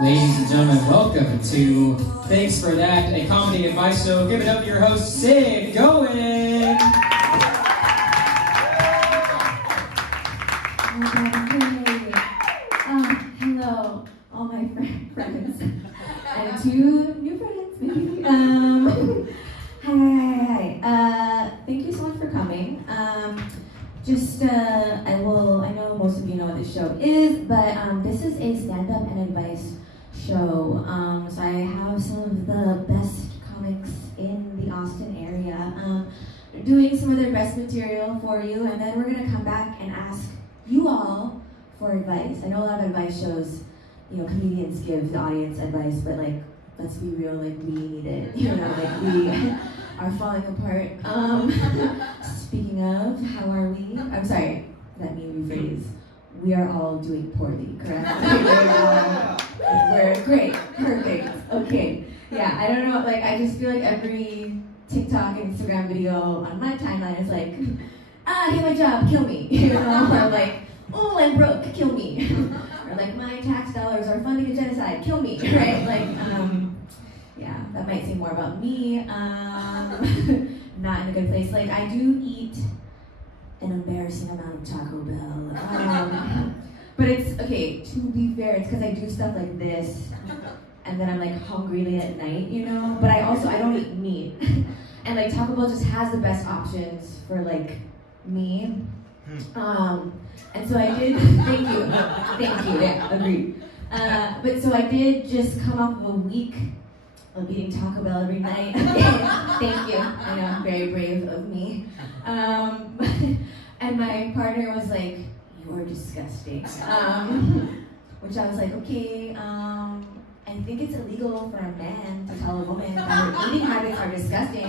Ladies and gentlemen, welcome to Thanks for That, a comedy advice show. Give it up to your host, Sid Goen. Hello, all my friends, and two new friends, maybe. Hi. Thank you so much for coming. I know most of you know what this show is, but this is a stand-up and advice show. So I have some of the best comics in the Austin area doing some of their best material for you, and then we're gonna come back and ask you all for advice. I know a lot of advice shows, comedians give the audience advice, but like, let's be real, like we need it. Like we are falling apart. Speaking of, how are we? I'm sorry, let me rephrase. We are all doing poorly, correct? We're great, perfect, okay. Yeah, I don't know, like I just feel like every TikTok, Instagram video on my timeline is like, hate my job, kill me. Or like, oh, I'm broke, kill me. Or like, my tax dollars are funding a genocide, kill me, right? Like, yeah, that might say more about me. Not in a good place. Like, I do eat an embarrassing amount of Taco Bell. But it's, okay, to be fair, it's because I do stuff like this, and then I'm like hungry late at night, But I don't eat meat. And like Taco Bell just has the best options for like me. And so I did, thank you, yeah, agreed. But so I did just come off of a week of eating Taco Bell every night. Thank you, I know, very brave of me. And my partner was like, "You're disgusting," which I was like, okay, I think it's illegal for a man to tell a woman that her eating habits are disgusting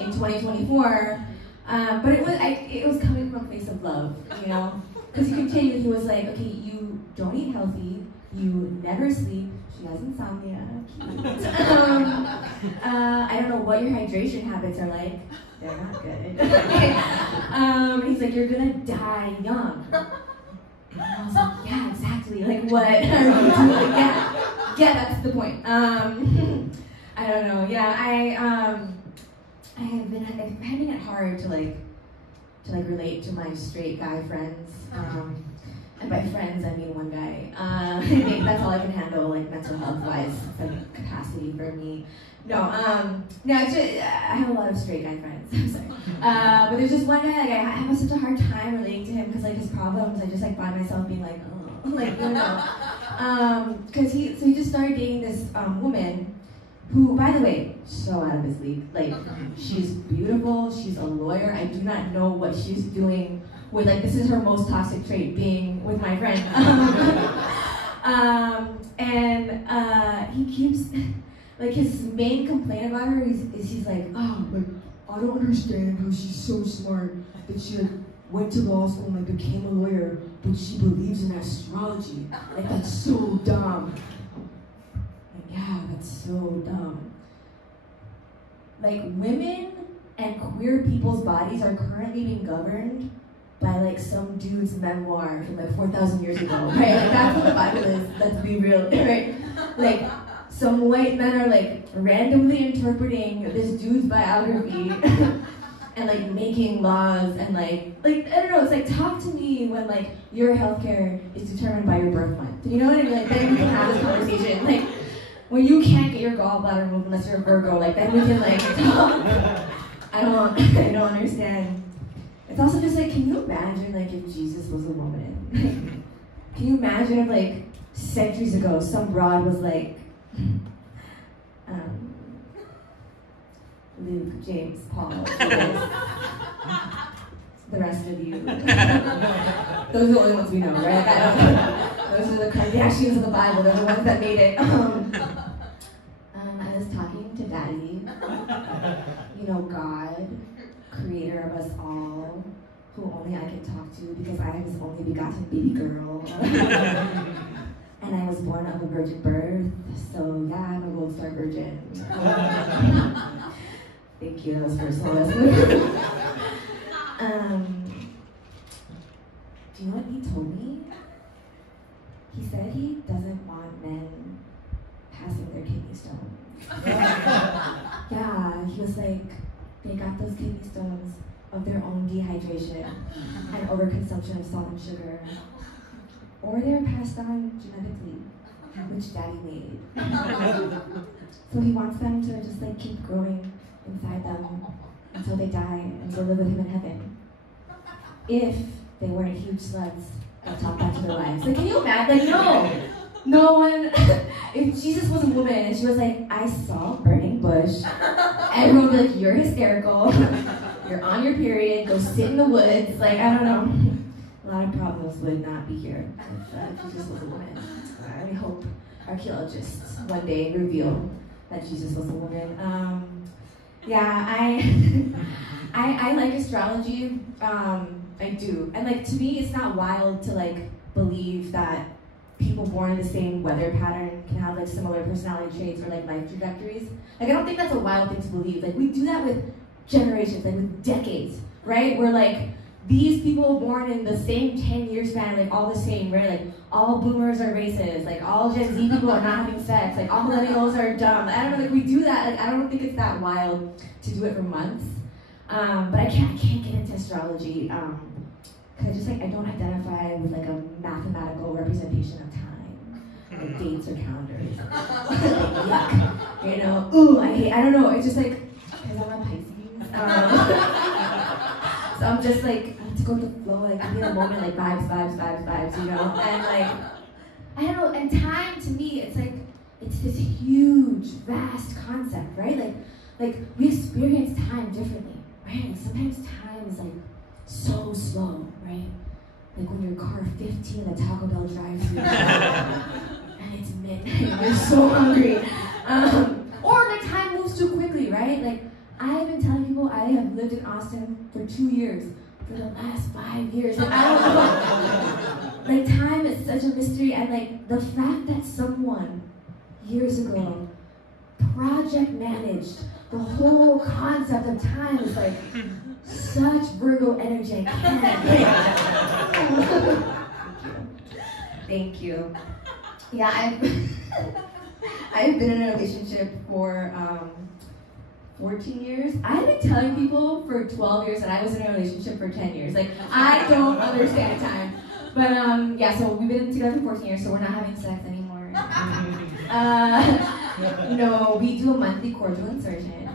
in 2024. But it was coming from a place of love, Because he continued, he was like, okay, you don't eat healthy, you never sleep, she has insomnia, cute. I don't know what your hydration habits are like, they're not good. He's like, you're gonna die young. And I was like, yeah, exactly, like what are you doing? Yeah, that's the point. I don't know, I have been finding it hard to relate to my straight guy friends. And by friends, I mean one guy. I think that's all I can handle, like mental health wise. It's like capacity for me. No, it's just, I have a lot of straight guy friends. I'm sorry. But there's just one guy, like I have such a hard time relating to him because like his problems, I just like find myself being like, oh, like because he just started dating this woman. Who, by the way, so out of his league. Like, she's beautiful, she's a lawyer. I do not know what she's doing with, like, this is her most toxic trait, being with my friend. He keeps, like, his main complaint about her is he's like, oh, like, I don't understand how she's so smart that she, like, went to law school and, like, became a lawyer, but she believes in astrology. Like, that's so dumb. Yeah, that's so dumb. Like, women and queer people's bodies are currently being governed by like some dude's memoir from like 4,000 years ago, right? Like that's what the Bible is, let's be real, right? Like, some white men are like randomly interpreting this dude's biography and like making laws and like, I don't know, it's like, talk to me when like your healthcare is determined by your birth month. You know what I mean? Like, then we can have this conversation. Like, when you can't get your gallbladder removed unless you're a Virgo, like then we can like talk. I don't understand. It's also just like, can you imagine like if Jesus was a woman? Can you imagine if like centuries ago some broad was like, Luke, James, Paul, the rest of you. Those are the only ones we know, right? Those are the Kardashians of the Bible. They're the ones that made it. I was talking to Daddy, God, creator of us all, who only I can talk to because I am his only begotten baby girl. And I was born of a virgin birth, so yeah, I'm a gold star virgin. Thank you, that was personal. Do you know what he told me? He said he doesn't want men just like, they got those kidney stones of their own dehydration and overconsumption of salt and sugar. Or they were passed on genetically, which daddy made. So he wants them to just like keep growing inside them until they die and go live with him in heaven. If they weren't huge slugs that talk back to their wives. Like, can you imagine? Like, no one, if Jesus was a woman and she was like, I saw a burning bush, everyone would be like, you're hysterical, you're on your period, go sit in the woods. Like, I don't know. A lot of problems would not be here if Jesus was a woman. I hope archaeologists one day reveal that Jesus was a woman. I like astrology. I do. And like, to me, it's not wild to like believe that people born in the same weather pattern can have like similar personality traits or like life trajectories. Like, I don't think that's a wild thing to believe. Like, we do that with generations, like with decades, right? We're like, these people born in the same 10-year span, like all the same, right? Like, all boomers are racist, like all Gen Z people are not having sex, like all millennials are dumb. I don't know, like we do that, like I don't think it's that wild to do it for months. But I can't get into astrology, because I just like, I don't identify with like a mathematical representation of time, like dates or calendars. Yuck, you know, ooh, I don't know, it's just like, because I'm a Pisces. So I'm just like, I have to go with the flow, like, be in the moment, like, vibes, you know? And like, I don't know, and time to me, it's like, it's this huge, vast concept, right? Like we experience time differently, right? And sometimes time is like, so slow, right? Like when your car 15 at Taco Bell drives you, and it's midnight, and you're so hungry. Or like time moves too quickly, right? Like, I've been telling people I have lived in Austin for 2 years, for the last 5 years. Like, I don't know. Like, time is such a mystery, and like the fact that someone years ago project managed the whole concept of time is like such Virgo energy. I can't. Thank you. Yeah, I've been in a relationship for 14 years. I've been telling people for 12 years that I was in a relationship for 10 years. Like, I don't understand time. But yeah, so we've been together for 14 years, so we're not having sex anymore. No, we do a monthly cordial insertion.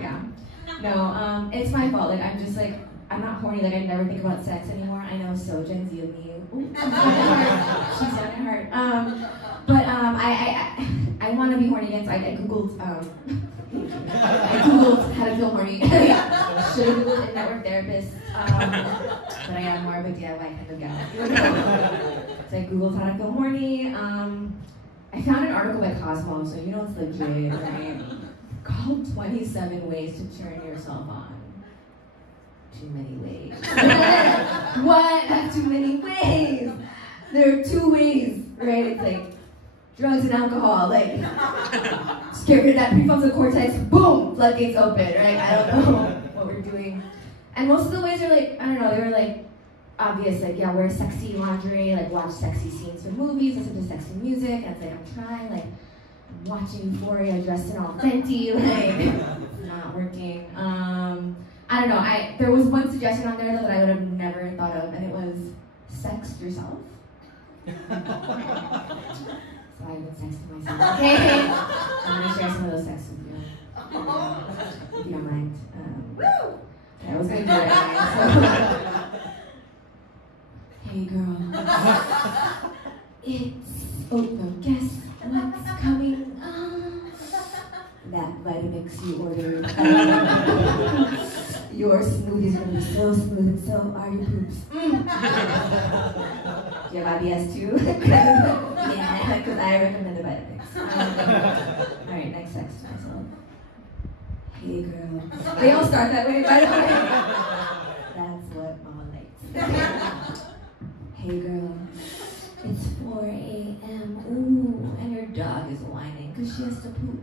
Yeah. No, it's my fault. Like, I'm just like, I'm not horny. Like, I never think about sex anymore. I know, so Gen Z of me. Ooh, she's down at heart. But I want to be horny again, so I googled how to feel horny. Should have googled a network therapist, but I am more of a DIY kind of gal. So I googled how to feel horny. I found an article by Cosmo, so you know it's legit, right? Called 27 ways to turn yourself on. Too many ways. What? Not too many ways. There are 2 ways, right? It's like drugs and alcohol, like scared of that prefrontal cortex, boom, floodgates open, right? I don't know what we're doing. And most of the ways are like, I don't know, they were like obvious, like, yeah, wear sexy lingerie, like watch sexy scenes from movies, listen to sexy music, and it's like, I'm trying, like, I'm watching Euphoria dressed in all Fenty, like, it's not working. I don't know, there was one suggestion on there though that I would have never thought of, and it was sex yourself. So I've been sexting myself. Okay, I'm gonna share some of those sex with you, if you don't mind. I was gonna do it anyway, so. Hey girl, it's, oh no, guess what's coming on? That Vitamix you ordered. Your smoothie's gonna be so smooth and so are your poops. Do you have IBS too? Yeah, because I recommend the Vitamix. Alright, next sex to myself. Hey girl. They all start that way, by the way. That's what mama likes. Hey girl, it's 4 a.m. Ooh, and your dog is whining because she has to poop.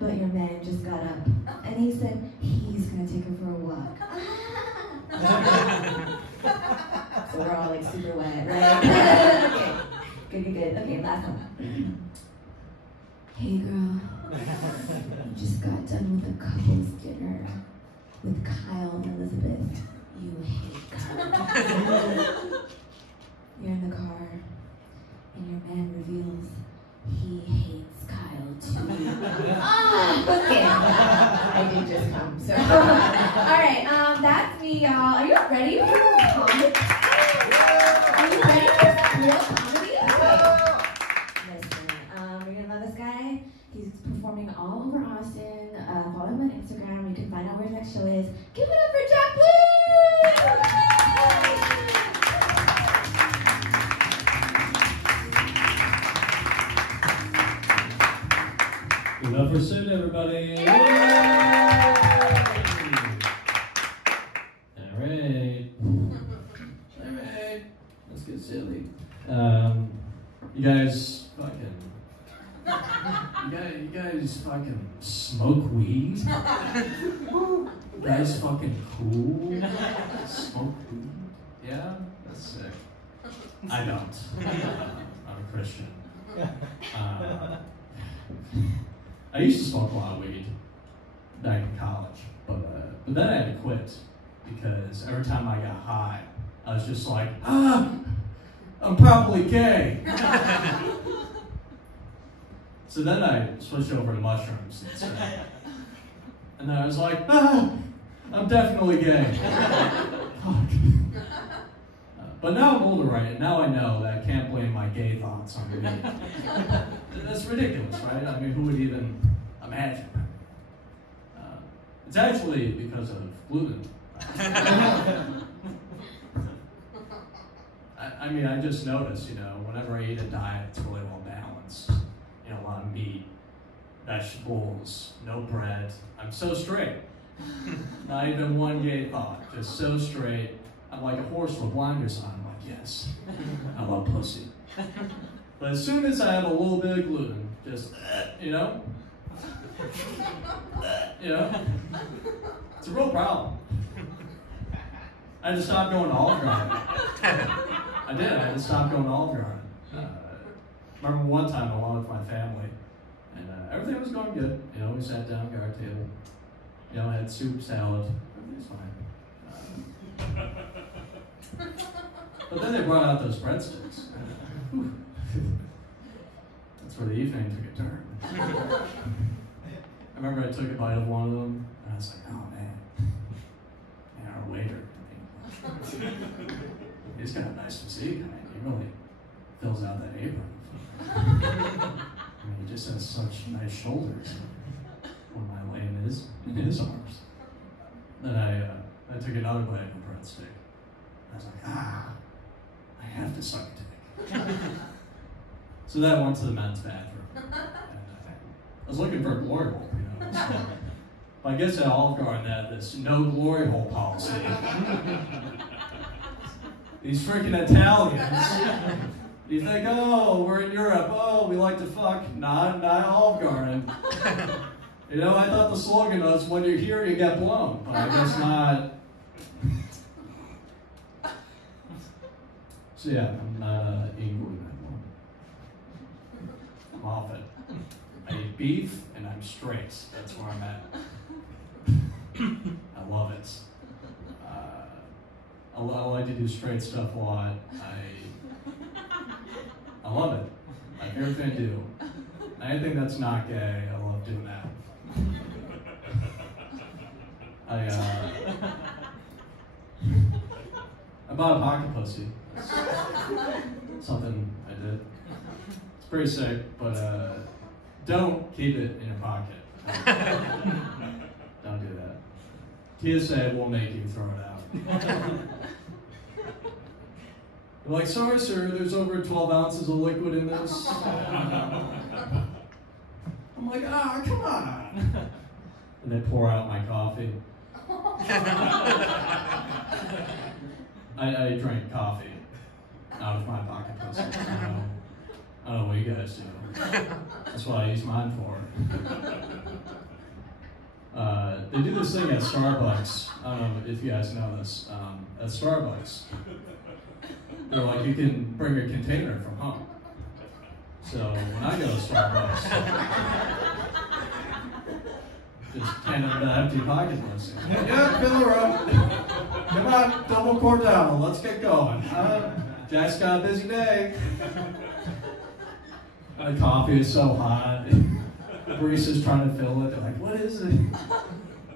But your man just got up and he said he's gonna take her for a walk. So we're all like super wet, right? Okay, good. Okay, last one. Hey girl, I just got done with a couple's dinner with Kyle and Elizabeth. You hate Kyle. You're in the car, and your man reveals he hates Kyle too. Okay. I did just come, so. Alright, that's me, y'all. Are you ready for some comedy? Are you ready for some real comedy? Okay. Listen, you're gonna love this guy. He's performing all over Austin. Follow him on Instagram. You can find out where his next show is. Give it up for Jack Blue! Give it up for Sid, everybody. All right. All right. Let's get silly. You guys fucking smoke weed? You guys fucking cool? Smoke weed? Yeah? That's sick. I don't. I'm a Christian. I used to smoke a lot of weed back in college, but then I had to quit because every time I got high, I was just like, I'm probably gay. So then I switched over to mushrooms instead. And then I was like, I'm definitely gay. Fuck. But now I'm older, right? And now I know that I can't blame my gay thoughts on me. That's ridiculous, right? I mean, who would even imagine? It's actually because of gluten. I mean, I just noticed, whenever I eat a diet, it's really well balanced. A lot of meat, vegetables, no bread. I'm so straight. Not even one gay thought, just so straight. I'm like a horse with blinders on. I'm like, yes, I love pussy. But as soon as I have a little bit of gluten, just, it's a real problem. I had to stop going Olive Garden. I had to stop going Olive Garden. I remember one time I went with my family, and everything was going good. We sat down, got our table. Had soup, salad. Everything's fine. But then they brought out those breadsticks. That's where the evening took a turn. I remember I took a bite of one of them, and I was like, oh man, our waiter. He's got a nice physique. He really fills out that apron. He just has such nice shoulders when I lay in his arms. Then I took another bite of the breadstick. I was like, I have to suck a dick. So then I went to the men's bathroom. And I was looking for a glory hole, So, but I guess at Olive Garden they had this no glory hole policy. These freaking Italians. You think, we're in Europe, we like to fuck. Not Olive Garden. I thought the slogan was, when you're here, you get blown. But I guess not. So yeah, I'm not eating gluten anymore. I'm off it. I eat beef, and I'm straight. That's where I'm at. I love it. I like to do straight stuff a lot. I love it. My favorite thing to do. Anything that's not gay, I love doing that. I bought a pocket pussy. That's something I did. It's pretty sick, but don't keep it in your pocket. Don't do that. TSA will make you throw it out. They're like, sorry sir, there's over 12 ounces of liquid in this. I'm like, come on. And they pour out my coffee. I drank coffee out of my pocket pussy. I don't know what you guys do. That's what I use mine for. They do this thing at Starbucks. I don't know if you guys know this. At Starbucks, they're like, you can bring your container from home. So So when I go to Starbucks, just hand them the empty pocket list. Yeah, fill her up. Come on, double cordial. Let's get going. Jack's got a busy day. My coffee is so hot. The barista's trying to fill it. They're like, what is it?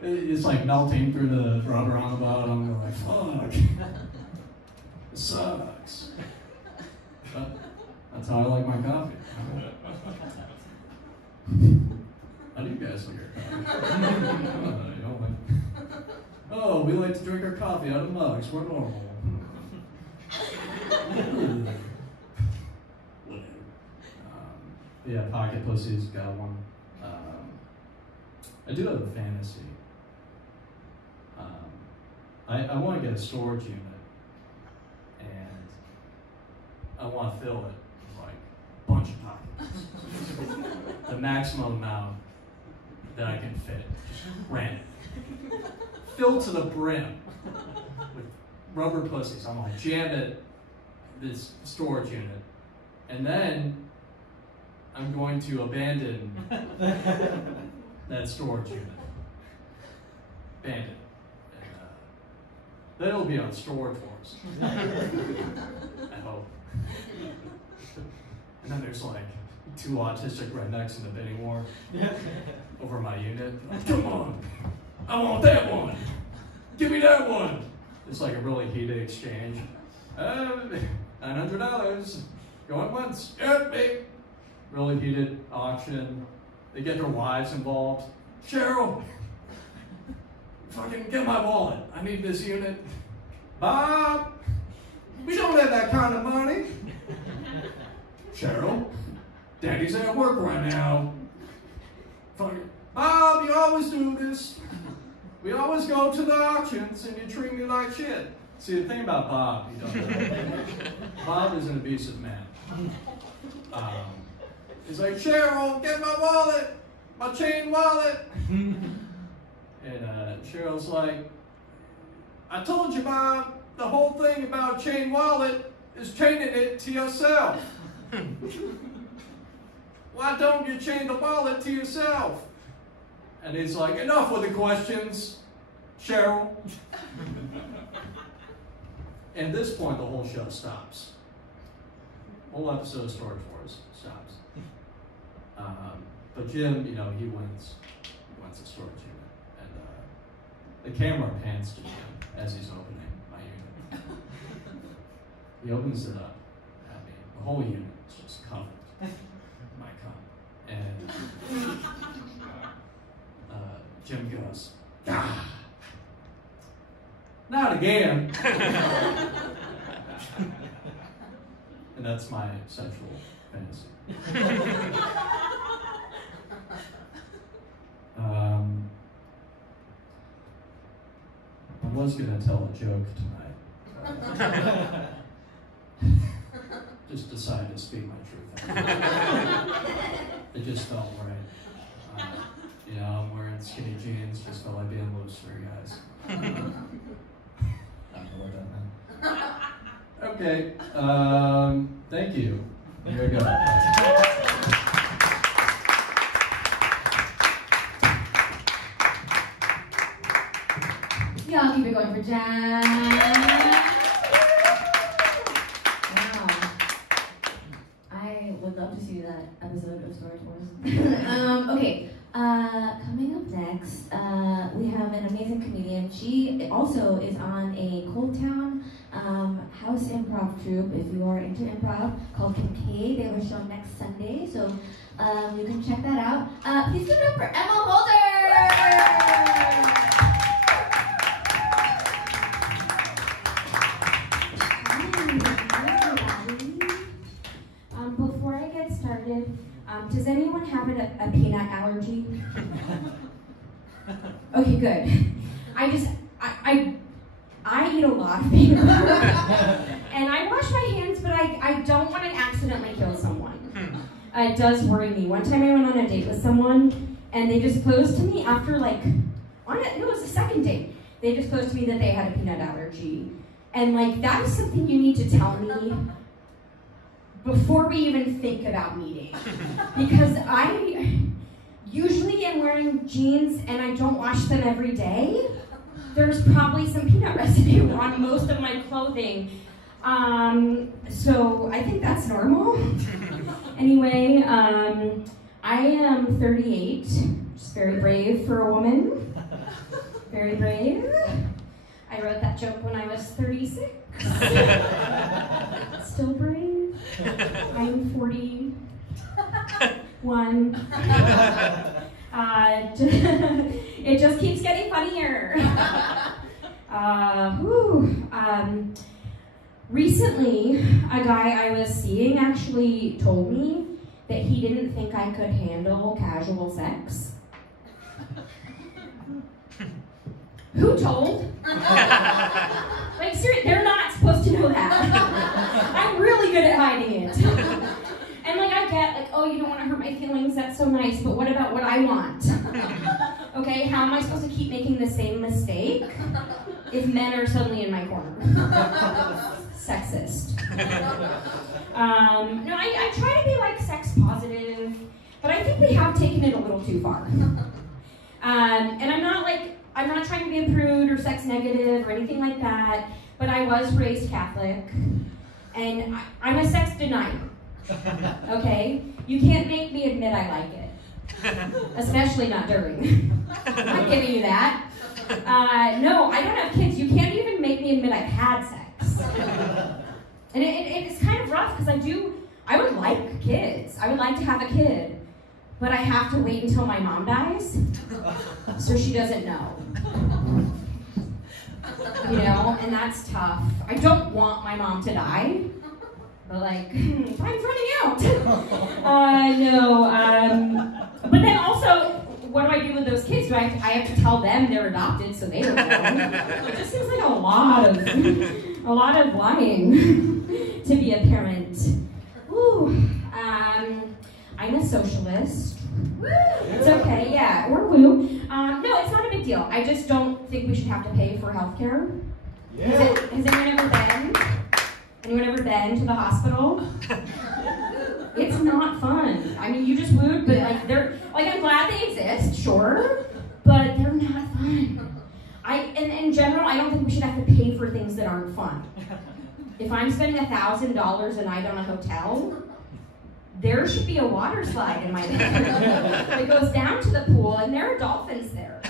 It's like melting through the rubber on the bottom. They're like, fuck. It sucks. But that's how I like my coffee. How do you guys like your coffee? You don't like... Oh, we like to drink our coffee out of mugs. We're normal. Yeah, pocket pussies, got one. I do have a fantasy. I want to get a storage unit, and I want to fill it with like a bunch of pockets. The maximum amount that I can fit, just random. Filled to the brim with rubber pussies. I'm gonna jam it, this storage unit, and then I'm going to abandon that storage unit. Abandon. Then it'll be on Storage Wars. I hope. And then there's like 2 autistic rednecks in the bidding war over my unit. Like, come on, I want that one. Give me that one. It's like a really heated exchange. $900. Going once. Yep, me. Really heated auction. They get their wives involved. Cheryl, fucking get my wallet. I need this unit. Bob, we don't have that kind of money. Cheryl, Daddy's at work right now. Fucking Bob, you always do this. We always go to the auctions and you treat me like shit. See, the thing about Bob, he doesn't. Bob is an abusive man. He's like, Cheryl, get my wallet, my chain wallet. And Cheryl's like, I told you, Bob, the whole thing about chain wallet is chaining it to yourself. Why don't you chain the wallet to yourself? And he's like, enough with the questions, Cheryl. And at this point, the whole show stops. Whole episode of Storage Wars stops. But Jim, you know, he wins a storage unit. And the camera pans to Jim as he's opening my unit. He opens it up at me. The whole unit is just covered in my cum. And Jim goes, ah, not again. And that's my sexual fantasy. I was going to tell a joke tonight. Just decided to speak my truth. It just felt right. You know, I'm wearing skinny jeans, just felt like being loose for you guys. I don't know what that meant. Okay, thank you. Here we go. Y'all keep it going for Jack. Wow. I would love to see that episode of Storage Wars. Okay, coming up next, we have an amazing comedian. She also is on a Cold Town house improv troupe, if you are into improv, called Kincaid. They have a show next Sunday, so you can check that out. Please give it up for Emma Holder! Before I get started, does anyone have a peanut allergy? Okay, good. I eat a lot of peanut butter, and I wash my hands, but I don't want to accidentally kill someone. It does worry me. One time I went on a date with someone, and they disclosed to me after it was the second date. They disclosed to me that they had a peanut allergy, and that is something you need to tell me before we even think about meeting. Because I usually am wearing jeans and I don't wash them every day. There's probably some peanut residue on most of my clothing. So I think that's normal. Anyway, I am 38, just very brave for a woman. Very brave. I wrote that joke when I was 36. Still brave. I'm 41. It just keeps getting funnier. Recently, a guy I was seeing actually told me that he didn't think I could handle casual sex. Who told? Like, seriously, they're not supposed to know that. I'm really good at hiding it. And like, I get, like, oh, you don't want to hurt my feelings, that's so nice, but what about what I want? Okay, how am I supposed to keep making the same mistake if men are suddenly in my corner? Sexist. No, I try to be like sex positive, but I think we have taken it a little too far. And I'm not trying to be a prude or sex negative or anything like that, but I was raised Catholic, and I'm a sex denier. Okay? You can't make me admit I like it. Especially not during. I'm not giving you that. No, I don't have kids. You can't even make me admit I've had sex. And it's kind of rough because I would like kids. I would like to have a kid. But I have to wait until my mom dies so she doesn't know. You know, and that's tough. I don't want my mom to die. But like, time's running out. But then also, what do I do with those kids? I have to tell them they're adopted so they don't know? It just seems like a lot of lying to be a parent. Ooh, I'm a socialist. It's okay, yeah, or woo. No, it's not a big deal. I just don't think we should have to pay for healthcare. Yeah. Has anyone ever been to the hospital? It's not fun. I mean, you just wooed, but I'm glad they exist, sure, but they're not fun. In general, I don't think we should have to pay for things that aren't fun. If I'm spending $1,000 a night on a hotel, there should be a water slide in my bed that goes down to the pool, and there are dolphins there.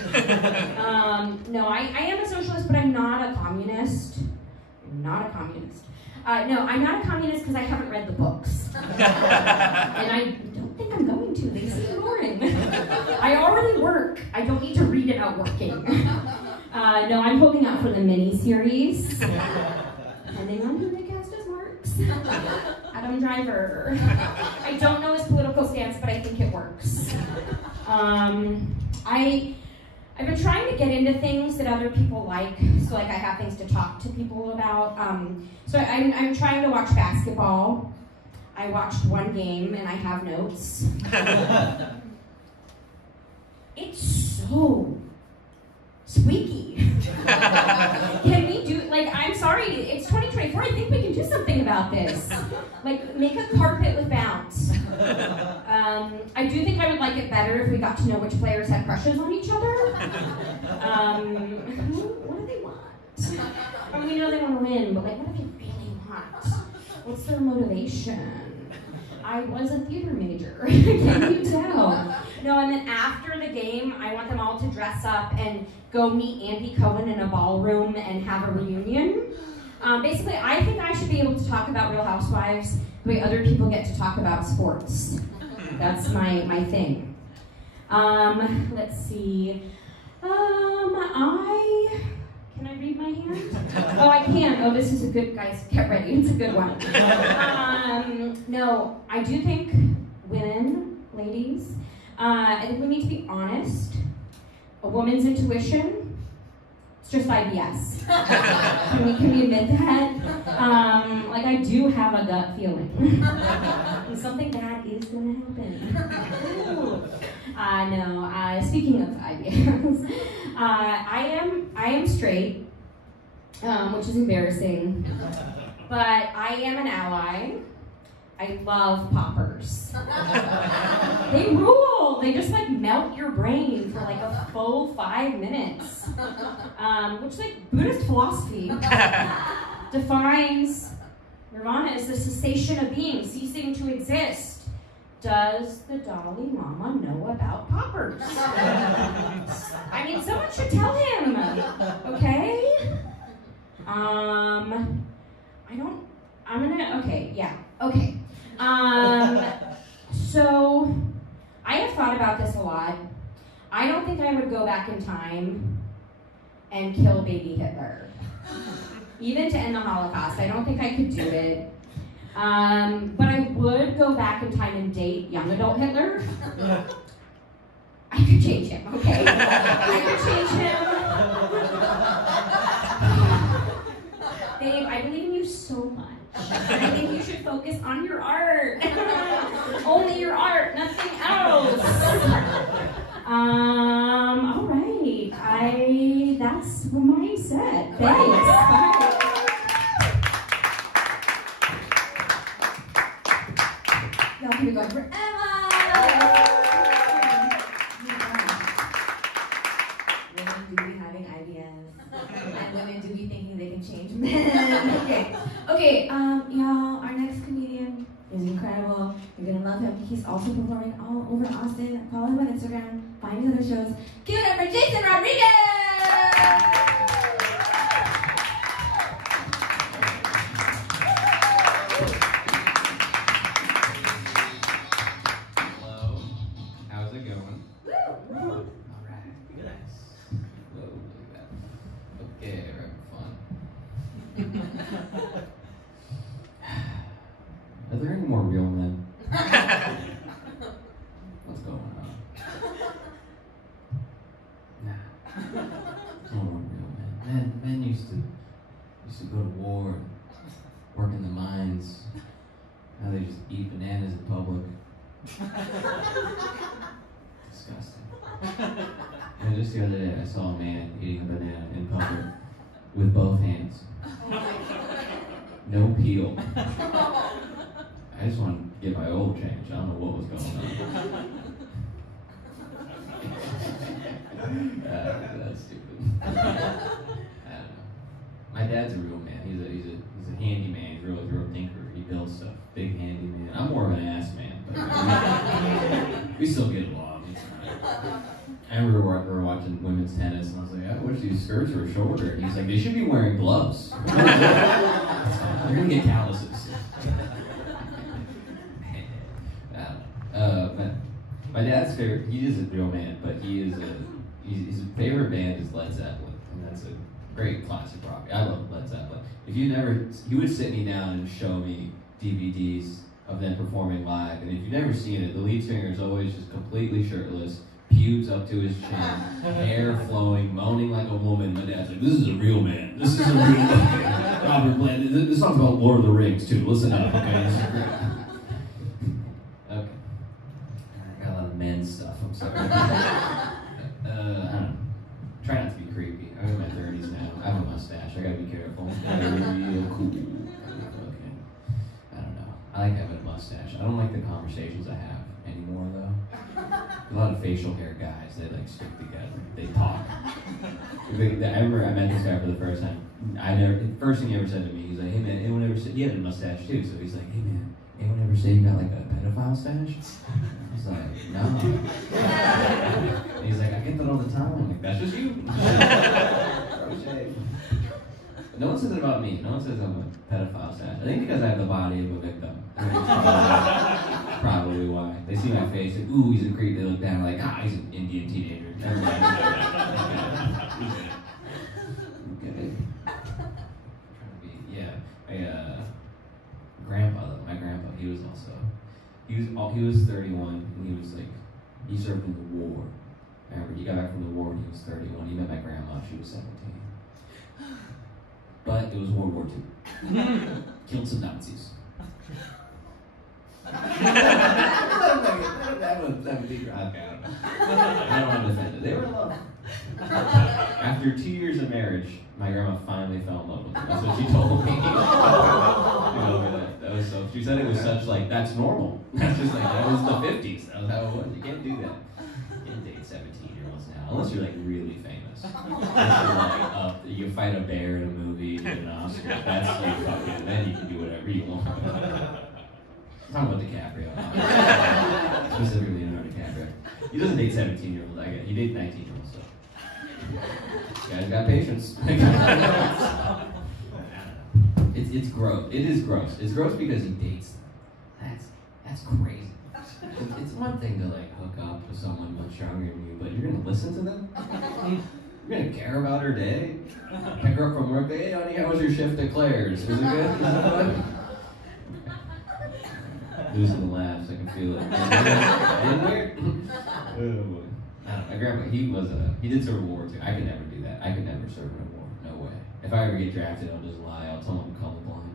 No, I am a socialist, but I'm not a communist. I'm not a communist. No, I'm not a communist because I haven't read the books. And I don't think I'm going to. They seem boring. I already work. I don't need to read about working. No, I'm holding out for the mini-series. Depending on who they cast as Marx. Adam Driver. I don't know his political stance, but I think it works. I've been trying to get into things that other people like, so like I have things to talk to people about. So I'm trying to watch basketball. I watched one game and I have notes. It's so squeaky. Can we do, I'm sorry, it's 2024, I think we can do something about this. Like, make a carpet with bounce. I do think I would like it better if we got to know which players had crushes on each other. What do they want? I mean, we know they want to win, but what do they really want? What's their motivation? I was a theater major, can you tell? No, and then after the game, I want them all to dress up and go meet Andy Cohen in a ballroom and have a reunion. Basically, I think I should be able to talk about Real Housewives the way other people get to talk about sports. That's my thing. Let's see. Can I read my hand? Oh, I can. Oh, this is a good, guys, get ready. It's a good one. No, I do think women, ladies, I think we need to be honest. A woman's intuition, it's just IBS. Can we admit that? I do have a gut feeling. And something bad is gonna happen. No, speaking of IBS, I am straight, which is embarrassing, but I am an ally. I love poppers. They rule. They just like melt your brain for like a full 5 minutes. Which like Buddhist philosophy defines nirvana as the cessation of being, ceasing to exist. Does the Dalai Lama know about poppers? I mean, someone should tell him, okay? Okay. So, I have thought about this a lot. I don't think I would go back in time and kill baby Hitler. Even to end the Holocaust, I don't think I could do it. But I would go back in time and date young adult Hitler. I could change him, okay? I could change him. Babe, I believe in you so much. And I think you should focus on your art. Only your art, nothing else. All right. That's my mindset. Thanks. Bye. Y'all keep it going for Emma. Women do be having ideas, and women do be thinking they can change men. Okay. Y'all, our next comedian is incredible. You're gonna love him. He's also performing all over Austin. Follow him on Instagram. Find his other shows. Give it up for Jason Rodriguez. Are there any more real men? What's going on? Nah. No more real men. Men used to go to war, work in the mines. Now they just eat bananas in public. Disgusting. And just the other day I saw a man eating a banana in public with both hands. No peel. I just wanted to get my oil changed. I don't know what was going on. That's stupid. I don't know. My dad's a real man. He's a handyman. He's a real thinker. He builds stuff. Big handyman. I'm more of an ass man, but we still get along. It's fine. I remember we were watching women's tennis, and I was like, I wish these skirts were shorter. And he's like, they should be wearing gloves. They're gonna get calluses. My dad's favorite, he is a real man, but his favorite band is Led Zeppelin, and that's a great classic rock. I love Led Zeppelin. He would sit me down and show me DVDs of them performing live, and if you've never seen it, the lead singer is always just completely shirtless, pubes up to his chin, hair flowing, moaning like a woman. My dad's like, this is a real man. This is a real man. Robert Plant. This song's about Lord of the Rings, too. Listen up, okay? This is great. Okay. I got a lot of men's stuff. I'm sorry. I don't know. Try not to be creepy. I'm in my 30s now. I have a mustache. I gotta be careful. Real cool. Okay. I don't know. I like having a mustache. I don't like the conversations I have anymore, though. A lot of facial hair guys, they like stick together. They talk. I remember I met this guy for the first time. The first thing he ever said to me, he's like, hey man, anyone ever say, he had a mustache too, so he's like, hey man, anyone ever say you got like a pedophile stash? I was like, no. And he's like, I get that all the time. I'm like, that's just you. No one says it about me. No one says I'm a pedophile stash. I think because I have the body of a victim. Probably why. They see my face and, ooh, he's a creep. They look down like, he's an Indian teenager. Never mind. Okay. My grandpa, he was 31, and he served in the war. I remember he got back from the war when he was 31. He met my grandma, she was 17. But it was World War II. Killed some Nazis. That would be I don't want to defend it. They were in love. After 2 years of marriage, my grandma finally fell in love with him. That's what she told me. That was so. She said it was such like like, that's normal. That's just like, that was the 50s. That was how it was. You can't do that. You can't date 17-year-olds now, unless you're like really famous. Unless you're like, you fight a bear in a movie, you get an Oscar. That's you fucking, then you can do whatever you want. I'm talking about DiCaprio. Specifically Leonardo DiCaprio. He doesn't date 17-year-olds, I get it. He dates 19-year-olds, so. You guys got patience. It's gross. It is gross. It's gross because he dates them. That's crazy. It's one thing to like hook up with someone much younger than you, but you're gonna listen to them? You're gonna care about her day? Pick her up from work, hey honey, how was your shift at Claire's? Was it good? Is that fun? Losing the laughs, I can feel it. Isn't weird? Oh boy. My grandpa, he did serve a war too. I could never do that. I could never serve in a war. No way. If I ever get drafted, I'll just lie. I'll tell them I'm colorblind.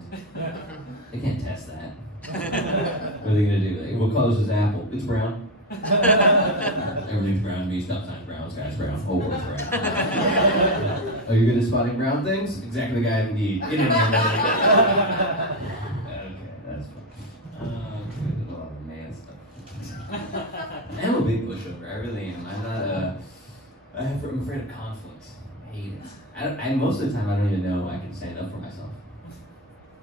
They can't test that. What are they gonna do? Like, what color's this apple? It's brown. Everything's brown to me. Stop sign brown. Sky's brown. Oh, it's brown. Oh, you're good at spotting brown things? Exactly the guy I need. Get in there, buddy. Okay, that's fun. A lot of man stuff. I'm a big pushover. I really am. I'm not I'm afraid of conflict. I hate it. I most of the time I don't even know I can stand up for myself.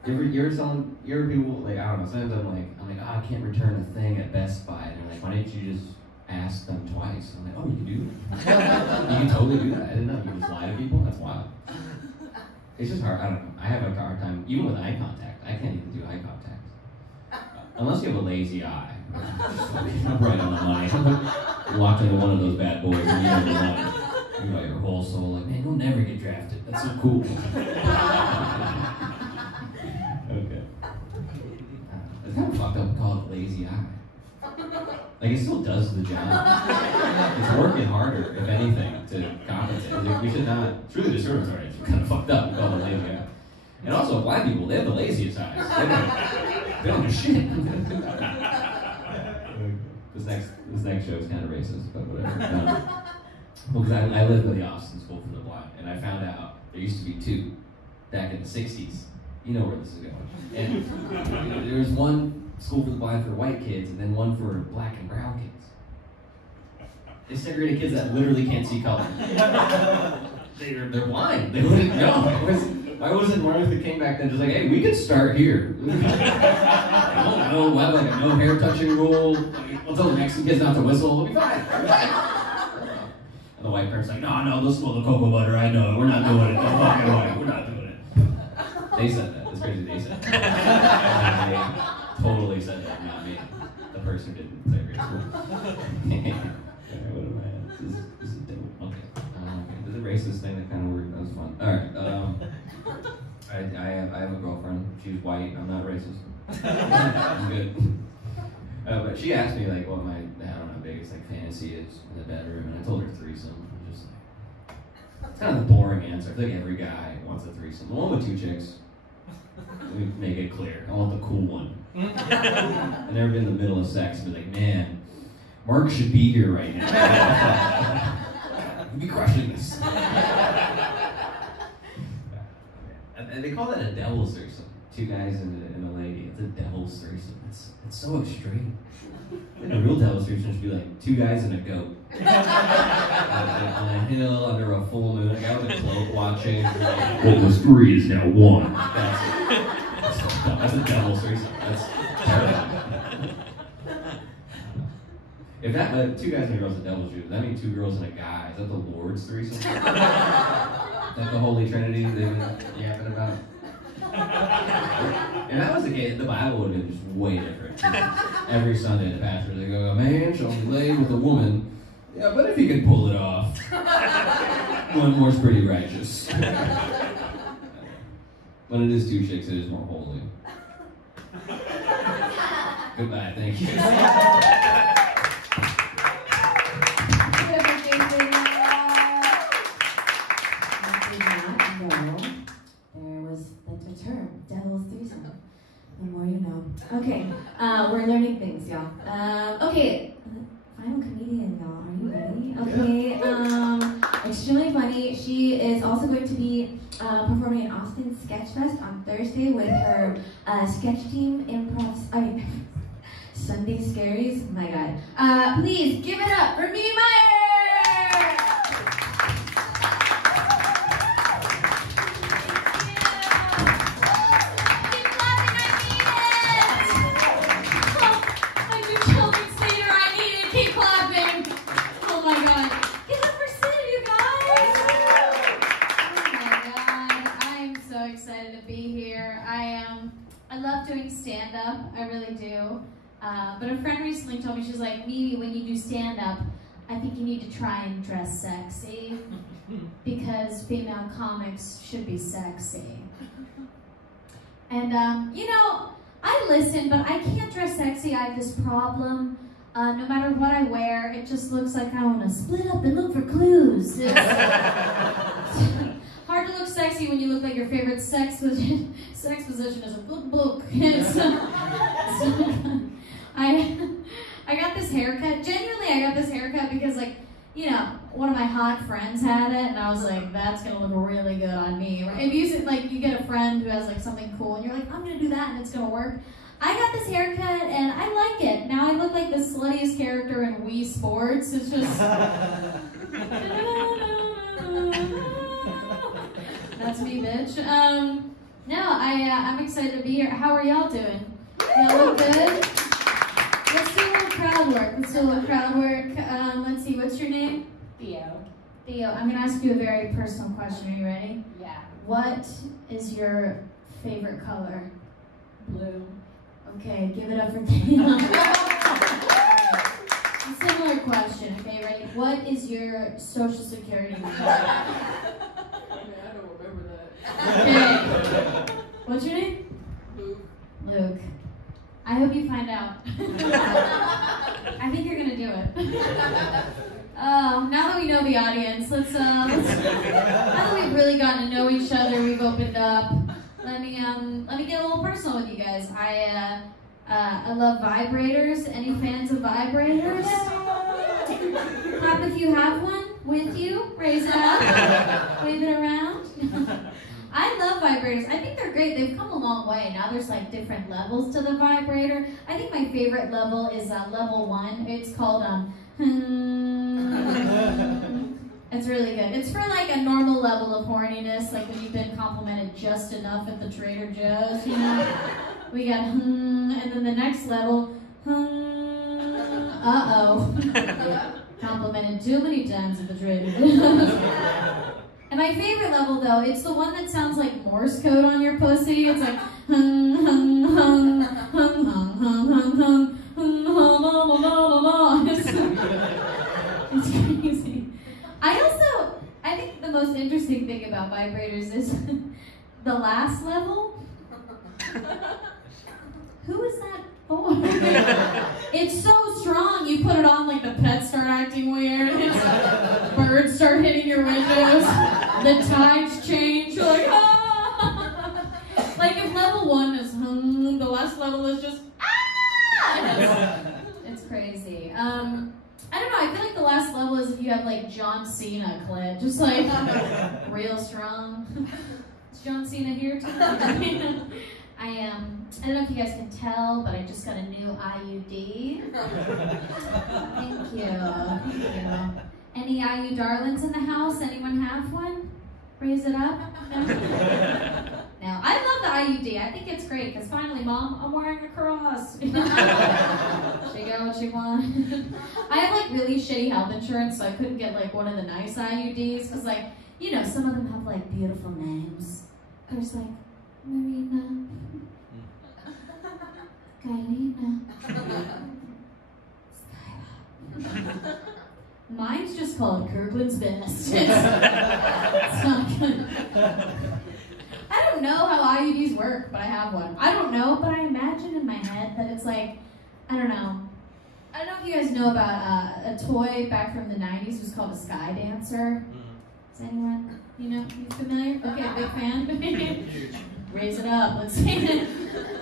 You ever people like, I don't know, sometimes I'm like, oh, I can't return a thing at Best Buy. And they're like, why didn't you just ask them twice? I'm like, oh, you can do that. You can totally do that. I didn't know. You can just lie to people? That's wild. It's just hard. I don't know. I have a hard time, even with eye contact. I can't even do eye contact. Unless you have a lazy eye. Right on the line. Locked into one of those bad boys and you know the line. You got your whole soul like, man, you'll never get drafted. That's so cool. Okay. It's kind of fucked up to call it lazy eye. Like, it still does the job. It's working harder, if anything, to compensate. Like, we should not, it's really discriminatory. It's kind of fucked up to call it lazy eye. And also, black people, they have the laziest eyes. They don't do shit. This next show is kind of racist, but whatever. Because I lived at the Austin School for the Blind, and I found out there used to be two back in the 60s. You know where this is going. And there was one school for the blind for white kids, and then one for black and brown kids. They segregated kids that literally can't see color. They're blind. They wouldn't know. Why wasn't Martin Luther King back then just like, hey, we could start here? I don't know, we'll have like a no hair touching rule. We'll tell the Mexican kids not to whistle. We'll be fine. And the white parents like, no, they'll smell the cocoa butter. I know it. We're not doing it. They're fucking white. We're not doing it. They said that. It's crazy. They said that. They totally said that, not me. The person who didn't play grade school. What am I? This is dope. Okay. Did the racist thing that kind of worked. That was fun. All right. I have a girlfriend. She's white. I'm not racist. I'm good. But she asked me like what my biggest like fantasy is in the bedroom, and I told her threesome. I'm just like, it's kind of the boring answer. I feel like every guy wants a threesome. The one with two chicks. Let me make it clear. I want the cool one. I've never been in the middle of sex and be like, man, Mark should be here right now. He'd be crushing this. And they call that a devil's threesome. Two guys and a lady. It's a devil's threesome. It's so extreme. And a real devil's threesome should be like two guys and a goat. On a hill under a full moon. A guy with a cloak watching. What was 3 is now 1. That's a devil's threesome. That's terrible. If that two guys and a girl's a devil's threesome, that means 2 girls and a guy. Is that the Lord's threesome? Is that the Holy Trinity they've been yapping about? If that was the case, the Bible would have been just way different. Every Sunday, the pastor they go, "A man shall be laid with a woman." Yeah, but if he could pull it off, one more's pretty righteous. When it is 2 chicks, it is more holy. Goodbye, thank you. Okay, we're learning things, y'all. Okay, final comedian, y'all. Are you ready? Okay, extremely funny. She is also going to be performing in Austin Sketch Fest on Thursday with her sketch team, Sunday Scaries. My God. Please give it up for me, Meier! Keep clapping, I need it! Oh, like your children's theater, I need it. Keep clapping. Oh my God. Give it up for Sid, you guys! Oh my God. I'm so excited to be here. I love doing stand-up, I really do. But a friend recently told me, she's like, Mimi, when you do stand-up, I think you need to try and dress sexy because female comics should be sexy. And, you know, I listen, but I can't dress sexy. I have this problem. No matter what I wear, it just looks like I want to split up and look for clues. It's hard to look sexy when you look like your favorite sex position is a good book. I got this haircut. Genuinely, I got this haircut because, like, you know, one of my hot friends had it, and I was like, that's gonna look really good on me. If you like, you get a friend who has like something cool, and you're like, I'm gonna do that, and it's gonna work. I got this haircut, and I like it. Now I look like the sluttiest character in Wii Sports. It's just that's me, bitch. No, I'm excited to be here. How are y'all doing? Y'all look good? Let's do a little crowd work. Let's see, what's your name? Theo. Theo, I'm gonna ask you a very personal question. Are you ready? Yeah. What is your favorite color? Blue. Okay, give it up for Theo. A similar question, okay, ready? What is your social security number? I don't remember that. Okay. What's your name? Luke. I hope you find out. I think you're gonna do it. Now that we know the audience, let's now that we've really gotten to know each other, we've opened up. Let me get a little personal with you guys. I love vibrators. Any fans of vibrators? Clap if you have one with you. Raise it up. Wave it around. I love vibrators. I think they're great. They've come a long way. Now there's like different levels to the vibrator. I think my favorite level is level 1. It's called It's really good. It's for like a normal level of horniness, like when you've been complimented just enough at the Trader Joe's, you know? We got and then the next level, complimented too many times at the Trader Joe's. And my favorite level though, it's the one that sounds like Morse code on your pussy. It's like hung hung hung hung hung hung hung hung hung. It's crazy. I think the most interesting thing about vibrators is the last level. Who is that for? It's so strong, you put it on like the pets start acting weird, birds start hitting your windows, the tides change, you're like, ah! Like if level 1 is the last level is just, ah! It's crazy. I don't know, I feel like the last level is if you have like John Cena clit, just like real strong. Is John Cena here too? I don't know if you guys can tell, but I just got a new IUD. Thank you. Any IU darlings in the house? Anyone have one? Raise it up. No, I love the IUD. I think it's great because finally, Mom, I'm wearing a cross. She got what she wanted. I have like really shitty health insurance, so I couldn't get like one of the nice IUDs because, like, you know, some of them have like beautiful names. There's like Marina, Kylina, Skyla. Mine's just called Kirkland's Best. It's not good. I don't know how IUDs work, but I have one. I don't know, but I imagine in my head that it's like, I don't know. I don't know if you guys know about a toy back from the 90s. It was called a Sky Dancer. Is anyone, you familiar? Okay, big fan. Raise it up. Let's see.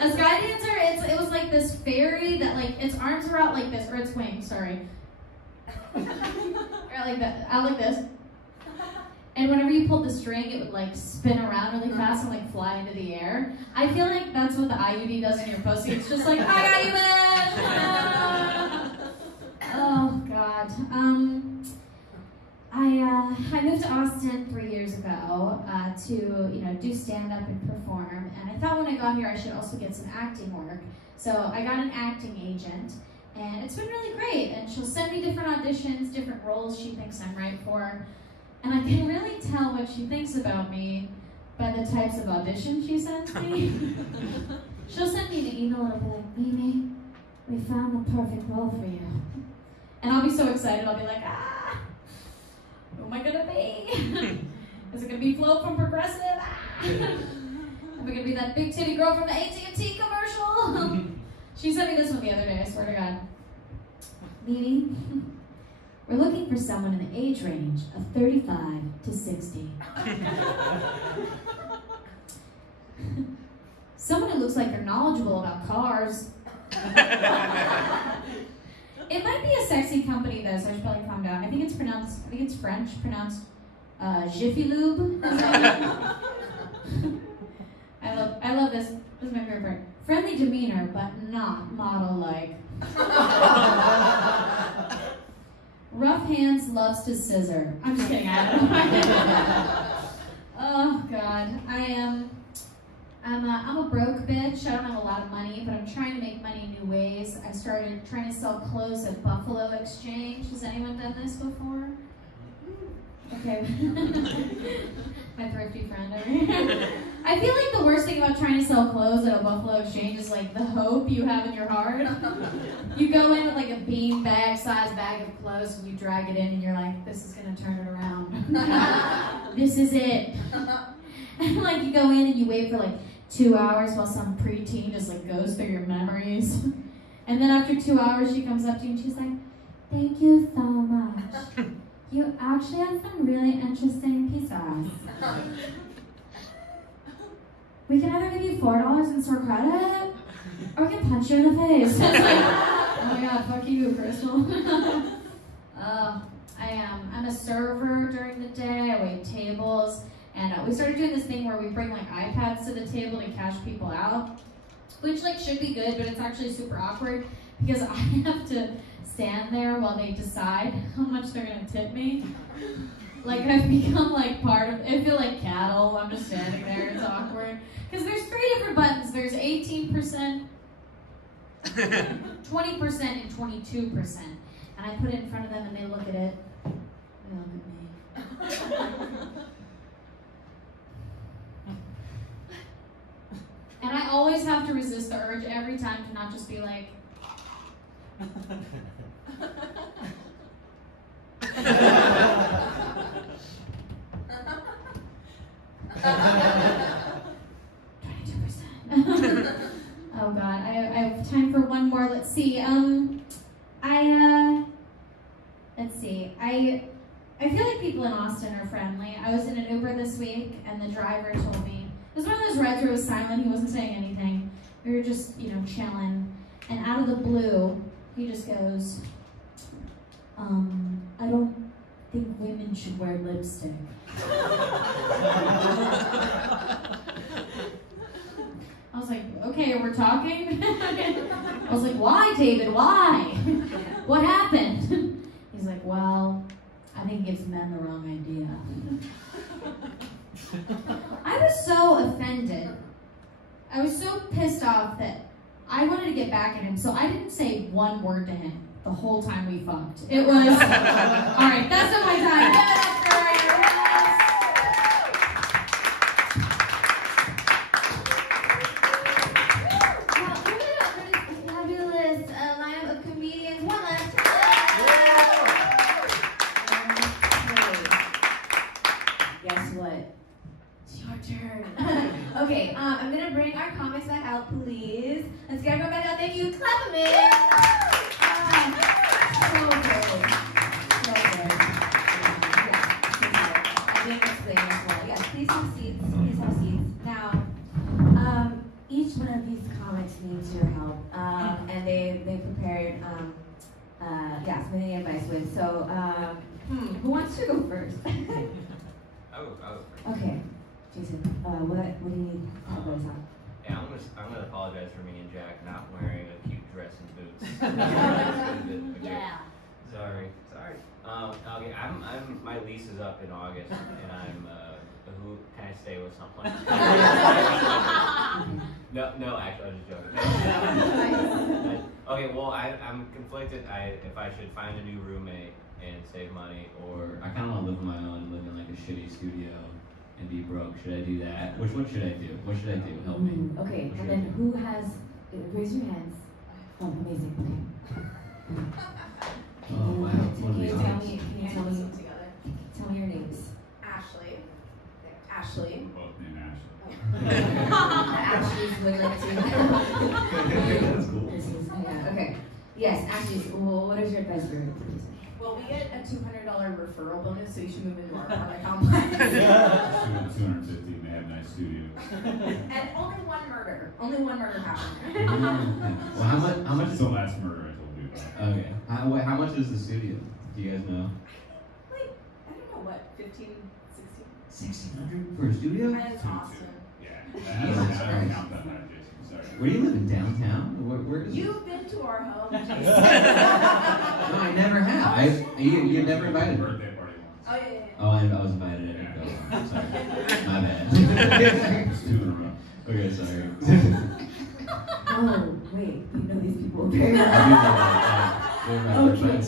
A Sky Dancer, it was like this fairy that like its arms are out like this, or its wings, sorry. Or like that, out like this. And whenever you pulled the string, it would like spin around really fast and like fly into the air. I feel like that's what the IUD does in your pussy. It's just like, I got you, man! Oh, God. I moved to Austin 3 years ago to do stand-up and perform. And I thought when I got here I should also get some acting work. So I got an acting agent. And it's been really great. And she'll send me different auditions, different roles she thinks I'm right for. And I can really tell what she thinks about me by the types of auditions she sends me. She'll send me an email and I'll be like, Mimi, we found the perfect role for you. And I'll be so excited, I'll be like, who am I gonna be? Is it gonna be Flo from Progressive? Am I gonna be that big titty girl from the AT&T commercial? She sent me this one the other day, I swear to God. Mimi, we're looking for someone in the age range of 35 to 60. Someone who looks like they're knowledgeable about cars. It might be a sexy company though, so I should probably calm down. I think it's French, pronounced Jiffy Lube. I love this. This is my favorite part. Friendly demeanor, but not model-like. Rough hands, loves to scissor. I'm just kidding, I don't know. Oh God, I'm a broke bitch. I don't have a lot of money, but I'm trying to make money new ways. I started trying to sell clothes at Buffalo Exchange. Has anyone done this before? Okay. My thrifty friend over here. I feel like the worst thing about trying to sell clothes at a Buffalo Exchange is like the hope you have in your heart. You go in with like a beanbag size bag of clothes and you drag it in and you're like, this is gonna turn it around. This is it. And like you go in and you wait for like 2 hours while some preteen just like goes through your memories. And then after 2 hours she comes up to you and she's like, thank you so much. You actually have some really interesting pieces. We can either give you $4 in store credit, or we can punch you in the face. It's like, oh my God, fuck you, Crystal. I'm a server during the day. I wait tables, and we started doing this thing where we bring like iPads to the table to cash people out, which like should be good, but it's actually super awkward because I have to stand there while they decide how much they're gonna tip me. Like I've become like part of, I feel like cattle, I'm just standing there, it's awkward. Because there's 3 different buttons, there's 18%, 20% and 22%. And I put it in front of them and they look at it, they look at me. And I always have to resist the urge every time to not just be like, Oh God, I have time for one more. Let's see. I feel like people in Austin are friendly. I was in an Uber this week, and the driver told me it was one of those rides where it was silent. He wasn't saying anything. We were just, chilling, and out of the blue, he just goes, I don't think women should wear lipstick. I was like, okay, we're talking? I was like, why, David, why? What happened? He's like, well, I think it gives men the wrong idea. I was so offended. I was so pissed off that I wanted to get back at him, so I didn't say one word to him the whole time we fucked. It was, all right, that's not my time. Give it up for our Okay, I'm gonna bring our comics back out, please. Let's get everyone back out. Thank you. Clap them in. So good. So good. Yeah, I didn't explain as well. Yes, please have seats. Please have seats. Now, each one of these comics needs your help. And they prepared something to advise with. So, who wants to go first? I'll go first. Okay, Jason, what do you need to help us out? Yeah, I'm gonna apologize for me and Jack not wearing a cute dress and boots. Yeah. Sorry. Okay, my lease is up in August, and who can I stay with someone? No, actually, I was just joking. Okay, well, I'm conflicted. If I should find a new roommate and save money, Or I kind of want to live on my own and live in like a shitty studio and be broke. Should I do that? What should I do? What should I do? Help me. Okay, What and should I then do? who has, raise your hands. Oh, amazing, okay. Oh wow. What are Can these you names? tell me your names? Ashley. Ashley. Both named Ashley. Ashley's would like to. That's cool. Yeah, okay. Yes, Ashley's. Well, what is your advice for her? Well, we get a $200 referral bonus, so you should move into our apartment complex. 250, and they have nice studios. And only one murder. Only one murder happened. Well, how much It's is the last murder I told you about. okay? How much is the studio? Do you guys know? Like, I don't know what, 15, 16? $1,600 for a studio? And it's Austin. Yeah, I don't count that night, Jason. Sorry. Where do you live in downtown? Where is it? You've been to our home, Jason. No, I never have. You never invited me. Birthday party once. Oh, yeah. Oh, I was invited. I didn't go. Sorry, my bad. It's 2 in a row. Okay, sorry. Oh, wait. You know these people very I well. do know that.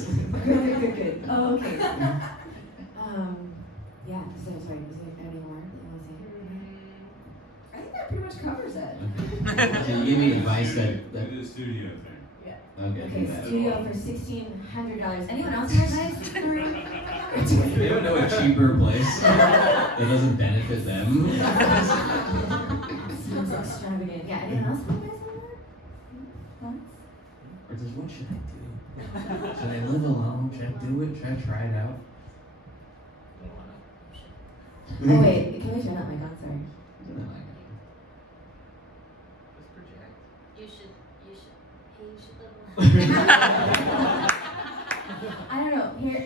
Okay. Good. Oh, okay. Yeah, so sorry, is there any more that you want to say? I think that pretty much covers it. So you give me advice that Do the studio thing. Yeah. okay. Okay, do that. studio for $1,600. Anyone else have advice? They don't know a cheaper place that doesn't benefit them. Seems extravagant. Yeah, anyone else have advice on that? Thoughts? Or just what should I do? Should I live alone? Should I do it? Should I try it out? Oh wait, can we turn that mic on? Sorry. Doesn't like it. Just project. You should live I don't know. Here,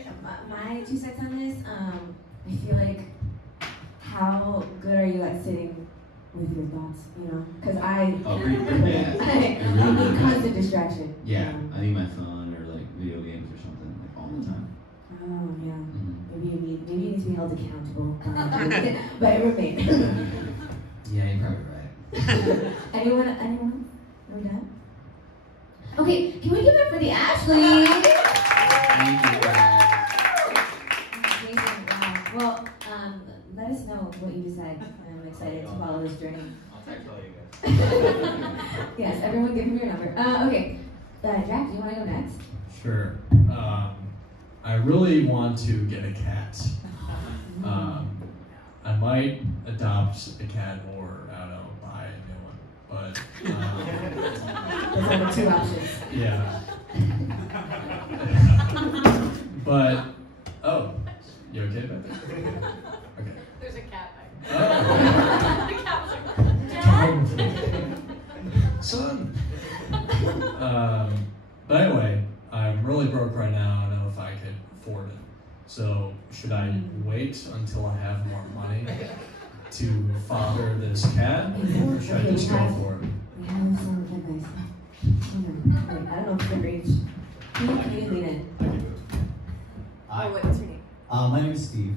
my 2 cents on this. I feel like, how good are you at sitting with your thoughts? You know, because I Oh, pretty bad. I need constant distraction. Yeah, I need my phone or like video games or something like all the time. Oh yeah. Mhm. Maybe you need to be held accountable. But remain. Yeah, you're probably right. Anyone? Are we done? Okay, can we give it for the Ashley? Thank you, guys. Amazing. Wow. Well, let us know what you decide. I'm excited to follow this journey. I'll text all you guys. Yes, everyone give him your number. Okay. Jack, do you want to go next? Sure. I really want to get a cat. I might adopt a cat or, I don't know, buy a new one. But, Those are the 2 options. yeah. But, oh, you okay back there? Okay. There's a cat back Oh. The cat was like, Son. But anyway, I'm really broke right now. I don't know if I could afford it. So should I wait until I have more money to father this cat, or should I just go for it? We have some advice. Hold on. Wait, I don't know if the reach. Can you lean in? oh, wait, what's your name? My name is Steve.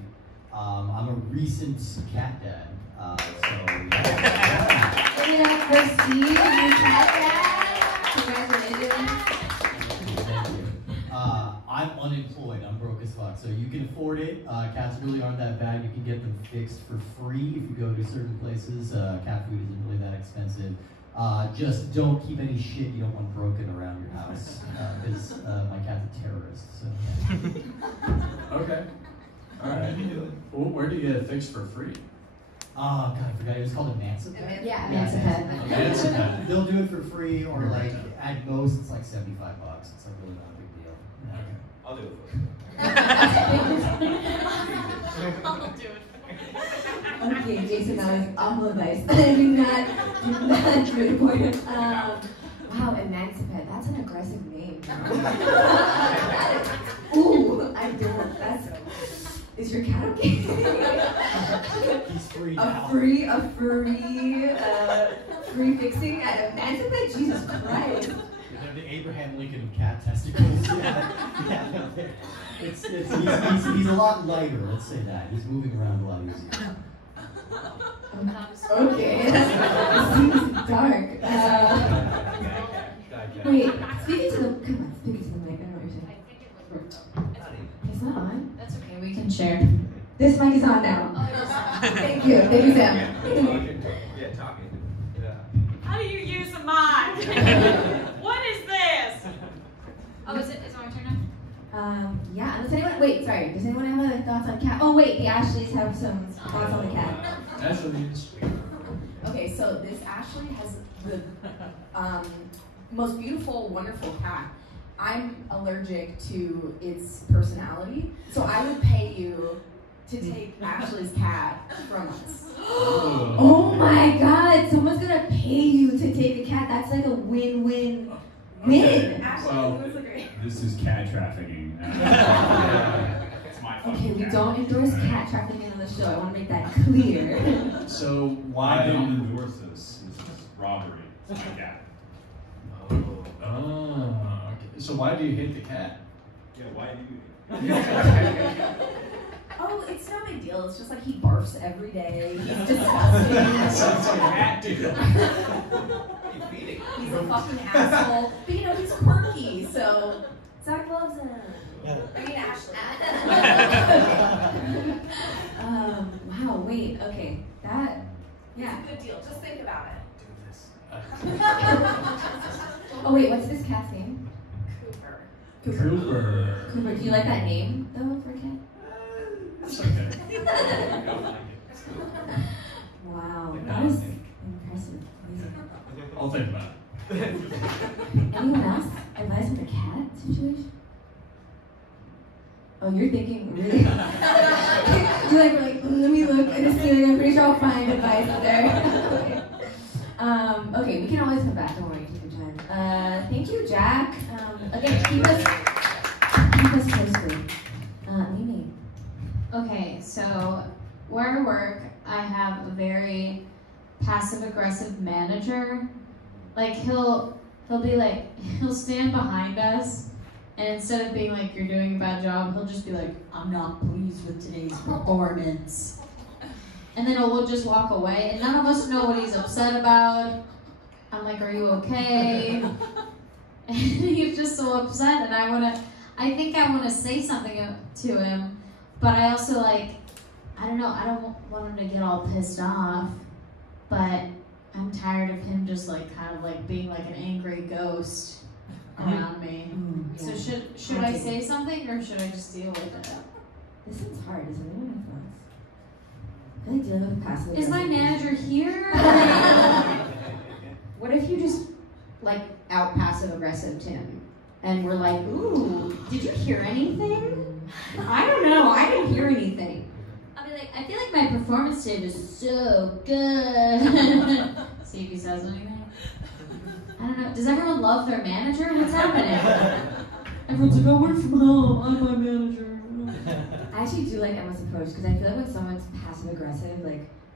I'm a recent cat dad. Give it up for Steve, your cat dad. Congratulations. Thank you. I'm unemployed. I'm broke as fuck. So you can afford it. Cats really aren't that bad. You can get them fixed for free if you go to certain places. Cat food isn't really that expensive. Just don't keep any shit you don't want broken around your house. Because my cat's a terrorist. So yeah. Okay. All right. Well, where do you get it fixed for free? Oh god, I forgot. It was called Emancipate. Yeah, Emancipate. Emancipate. They'll do it for free, or like at most it's like $75. It's like really not a big deal. Okay. I'll do it for I'll do it. Okay, Jason, that was awful advice. do not report him. Wow, Emancipate. That's an aggressive name. Ooh, I don't. That's Is your cat okay? He's free a now. free fixing at a man's bed? Jesus Christ. You have the Abraham Lincoln of cat testicles. Yeah. He's a lot lighter, let's say that. He's moving around a lot easier. Okay, that seems dark. Wait, speak into the mic. I don't know what you're saying. I think it was worked. It's not on. That's okay, we can share. This mic is on now. Oh, it is on. Thank you, Sam. Yeah, talking. How do you use a mic? What is this? Oh, is it my turn now? Yeah, does anyone have other thoughts on cat? Oh wait, the Ashleys have some thoughts on the cat. Ashleys. Okay, so this Ashley has the most beautiful, wonderful cat. I'm allergic to its personality, so I would pay you to take Ashley's cat from us. Oh my God! Someone's gonna pay you to take a cat. That's like a win-win. Win. Ashley, Well, who was the great? this is cat trafficking. It's my Okay, fucking we cat. don't endorse cat trafficking on the show. I want to make that clear. So I why? don't endorse this. This is robbery. It's my cat. Oh, okay. So why do you hate the cat? Yeah, why do you? Oh, it's no big deal. It's just like he barfs every day. He's disgusting. Sounds like a cat, dude. He's a fucking asshole. But you know, he's quirky, so Zach loves him. I mean, Ashley. Wow, wait, okay. That, yeah. It's a good deal. Just think about it. Oh wait, what's this cat's name? Cooper. Cooper. Cooper, do you like that name, though, for a cat? It's okay. Wow, that was impressive. I'll think about it. Anyone else? Advice on the cat situation? Oh, you're thinking really. You're like, let me look at the ceiling. I'm pretty sure I'll find advice up there. Okay, we can always come back. Don't worry, take your time. Thank you, Jack. Again, keep us posted. Mimi. Okay, so where I work, I have a very passive-aggressive manager. Like he'll be like, he'll stand behind us, and instead of being like, you're doing a bad job, he'll just be like, I'm not pleased with today's performance. And then we'll just walk away, and none of us know what he's upset about. I'm like, are you okay? And he's just so upset, and I think I want to say something to him, but I also I don't know, I don't want him to get all pissed off, but I'm tired of him just kind of being like an angry ghost around me. So should I say something, or should I just deal with it? This is hard, isn't it? I feel like dealing with passive. Is my manager here? What if you just out passive aggressive him, and we're like, ooh, did you hear anything? I don't know, I didn't hear anything. I'll be like, I feel like my performance today was so good. See if he says anything. I don't know. Does everyone love their manager? What's happening? Everyone's like, I work from home. I'm my manager. I actually do like Emma's approach because I feel like when someone's passive aggressive,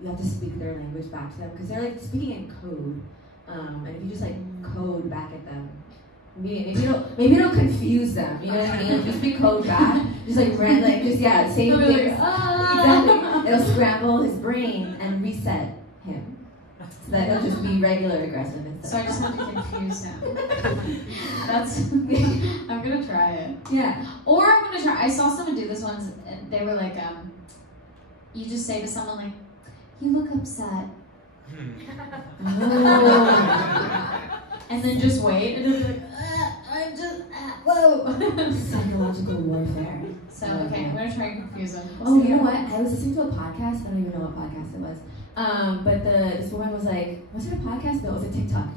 you have to speak their language back to them because they're speaking in code, and if you just code back at them, maybe it'll confuse them. You know what I mean? Just speak code back, just say things. Exactly. It'll scramble his brain and reset him so that he'll just be regular aggressive instead. So I just have to confuse him. I'm gonna try it. Yeah. Or I'm gonna try. I saw someone do this once, and they were like, you just say to someone you look upset. And then just wait, and it'll be like, I'm just, whoa. Psychological warfare. So, okay, I'm gonna try and confuse him. Oh, you know what? I was listening to a podcast. I don't even know what podcast it was. But this woman was like, was it a podcast? No, it was a TikTok.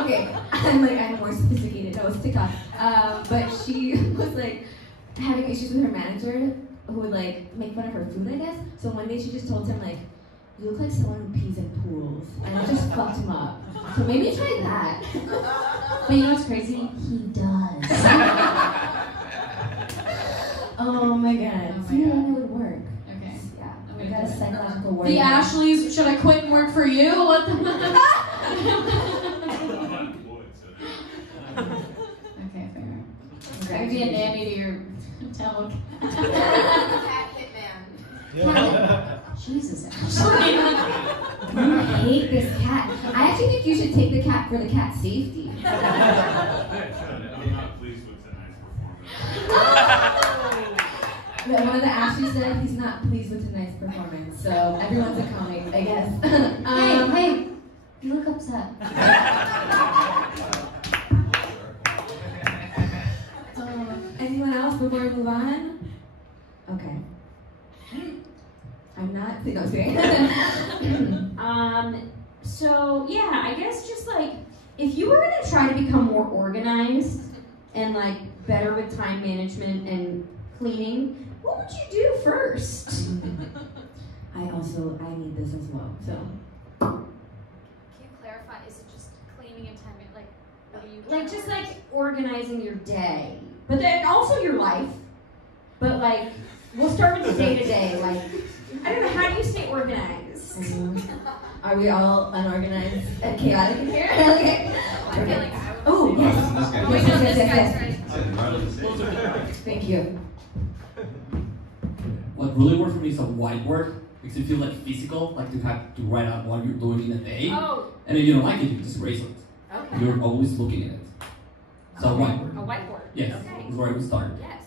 Okay, I'm more sophisticated. No, it was TikTok. But she was having issues with her manager who would make fun of her food, I guess. So one day she just told him you look like someone who pees in pools, and it just fucked him up. So maybe try that. But you know what's crazy? He does. Oh my god. Oh my See, God. then it would work. Okay. Yeah. I'm I gonna got a do it. psychological word. The Ashleys, should I quit and work for you? What the? I'm unemployed, so Okay, fair. Okay. I'd be a nanny to your talent. Cat hitman. Jesus, You hate this cat. I actually think you should take the cat for the cat's safety. I'm not pleased with tonight's performance. One of the Ashleys said he's not pleased with tonight's performance, so everyone's a comic, I guess. Hey, you look upset. Anyone else before we move on? Okay. I'm not. No, sorry. So yeah, I guess just like if you were gonna try to become more organized and like better with time management and cleaning, what would you do first? I need this as well. So Can you clarify? Is it just cleaning and time? Like, what do you Like just like organizing your day, but then also your life. But like, we'll start with the day to day. Like, I don't know, how do you stay organized? are we all unorganized and chaotic in here? Okay. I feel like I would. Oh yes. This guy. Oh, wait, no, this Yes, guy's right. Thank you. What really works for me is a whiteboard. Makes it feel like physical, like to have to write out what you're doing in a day. Oh, And if you don't like it, you just erase it. okay. You're always looking at it. So a A whiteboard. whiteboard. Yes, Okay. that's where I would start. Yes.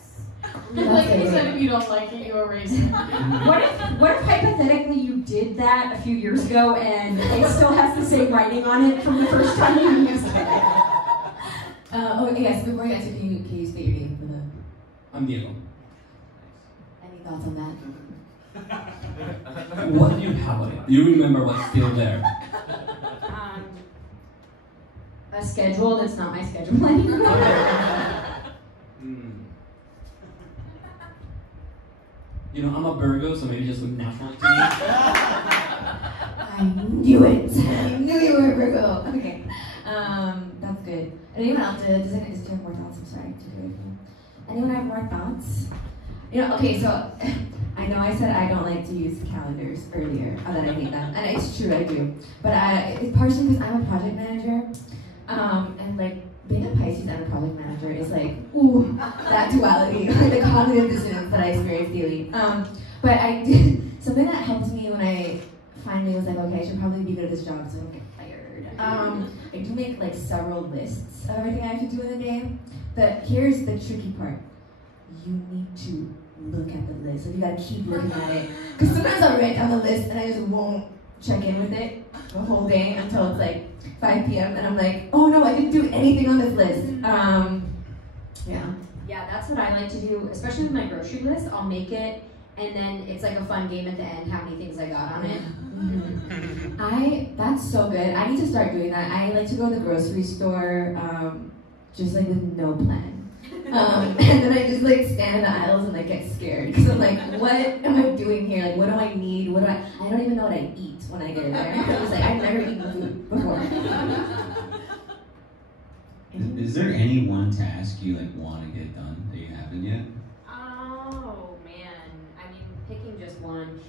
Like you said, if you don't like it, you erase it. What if hypothetically you did that a few years ago and it still has the same writing on it from the first time you used it? Yes. Before you answer, can you state your name for the? I'm Diego. Any thoughts on that? What do you have on it? Do you remember what's still there? A schedule that's not my schedule anymore. You know, I'm a Virgo, so maybe just look natural to me. I knew it. I knew you were a Virgo. Okay. That's good. Anyone else? Do you have more thoughts? I'm sorry. Anyone have more thoughts? You know, okay, so I know I said I don't like to use calendars earlier, that I hate them, and it's true, I do. But it's partially because I'm a project manager, and like being a Pisces and a project manager is like, ooh, that duality, the cognitive dissonance that I experience daily. But I did something that helped me when I finally was like, okay, I should probably be good at this job so I don't get fired. I do make like several lists of everything I have to do in the day. Here's the tricky part. You need to look at the list. So you gotta keep looking at it. Because sometimes I'll write down the list and I just won't check in with it the whole day until it's like 5 p.m. and I'm like, oh no, I didn't do anything on this list. Yeah. Yeah, that's what I like to do, especially with my grocery list. I'll make it, and then it's like a fun game at the end, how many things I got on it. Mm-hmm. That's so good. I need to start doing that. I like to go to the grocery store just like with no plan. And then I just like stand in the aisles and like get scared because I'm like, what am I doing here? Like, what do I need? I don't even know what I eat when I get in there. I was like, I've never eaten food before. Is there any one task you like want to get done that you haven't yet? Oh man, I mean, picking just one.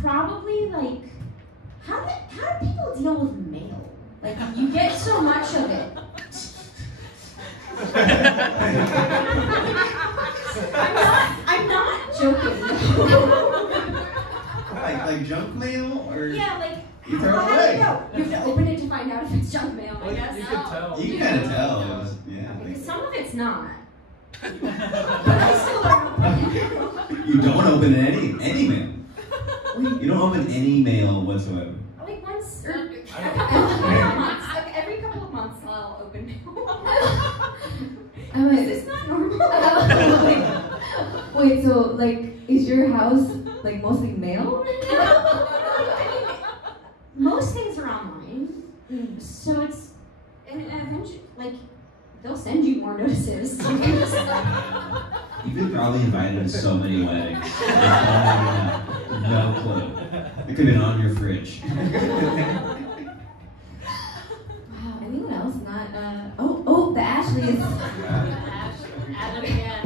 Probably like, how do people deal with mail? Like, you get so much of it. I'm not joking. like junk mail or Yeah, like, you throw it how do away. you know? You have to open it to find out if it's junk mail, I guess. You can tell. You can kind of tell. Yeah. Because some of it's not. But I still don't. You don't open any mail. You don't open any mail whatsoever. Like once or every couple of months I'll open mail. Is this not normal? Wait, so like, is your house like mostly mail? Most things are online, so it's and eventually like they'll send you more notices. You've been probably invited to so many weddings. No clue. It could have been on your fridge. Wow, anyone else not, the Ashleys. Adam again.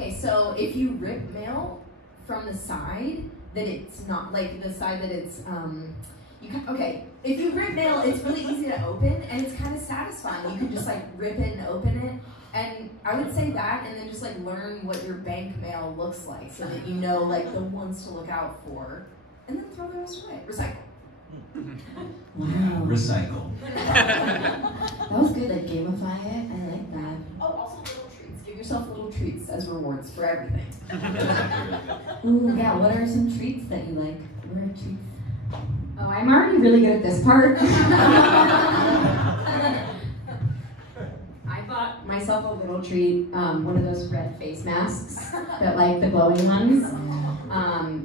Okay, so if you rip mail from the side that it's not, like the side that it's, okay, if you rip mail, it's really easy to open and it's kind of satisfying. You can just like rip it and open it. And I would say that, and then just like learn what your bank mail looks like so that you know like the ones to look out for. And then throw the rest away. Recycle. Wow. Recycle. That was good, like gamify it. I like that. Oh, also little treats. Give yourself little treats as rewards for everything. Ooh, yeah, what are some treats that you like? What are treats? Oh, I'm already really good at this part. I bought myself a little treat, one of those red face masks, that like the glowing ones.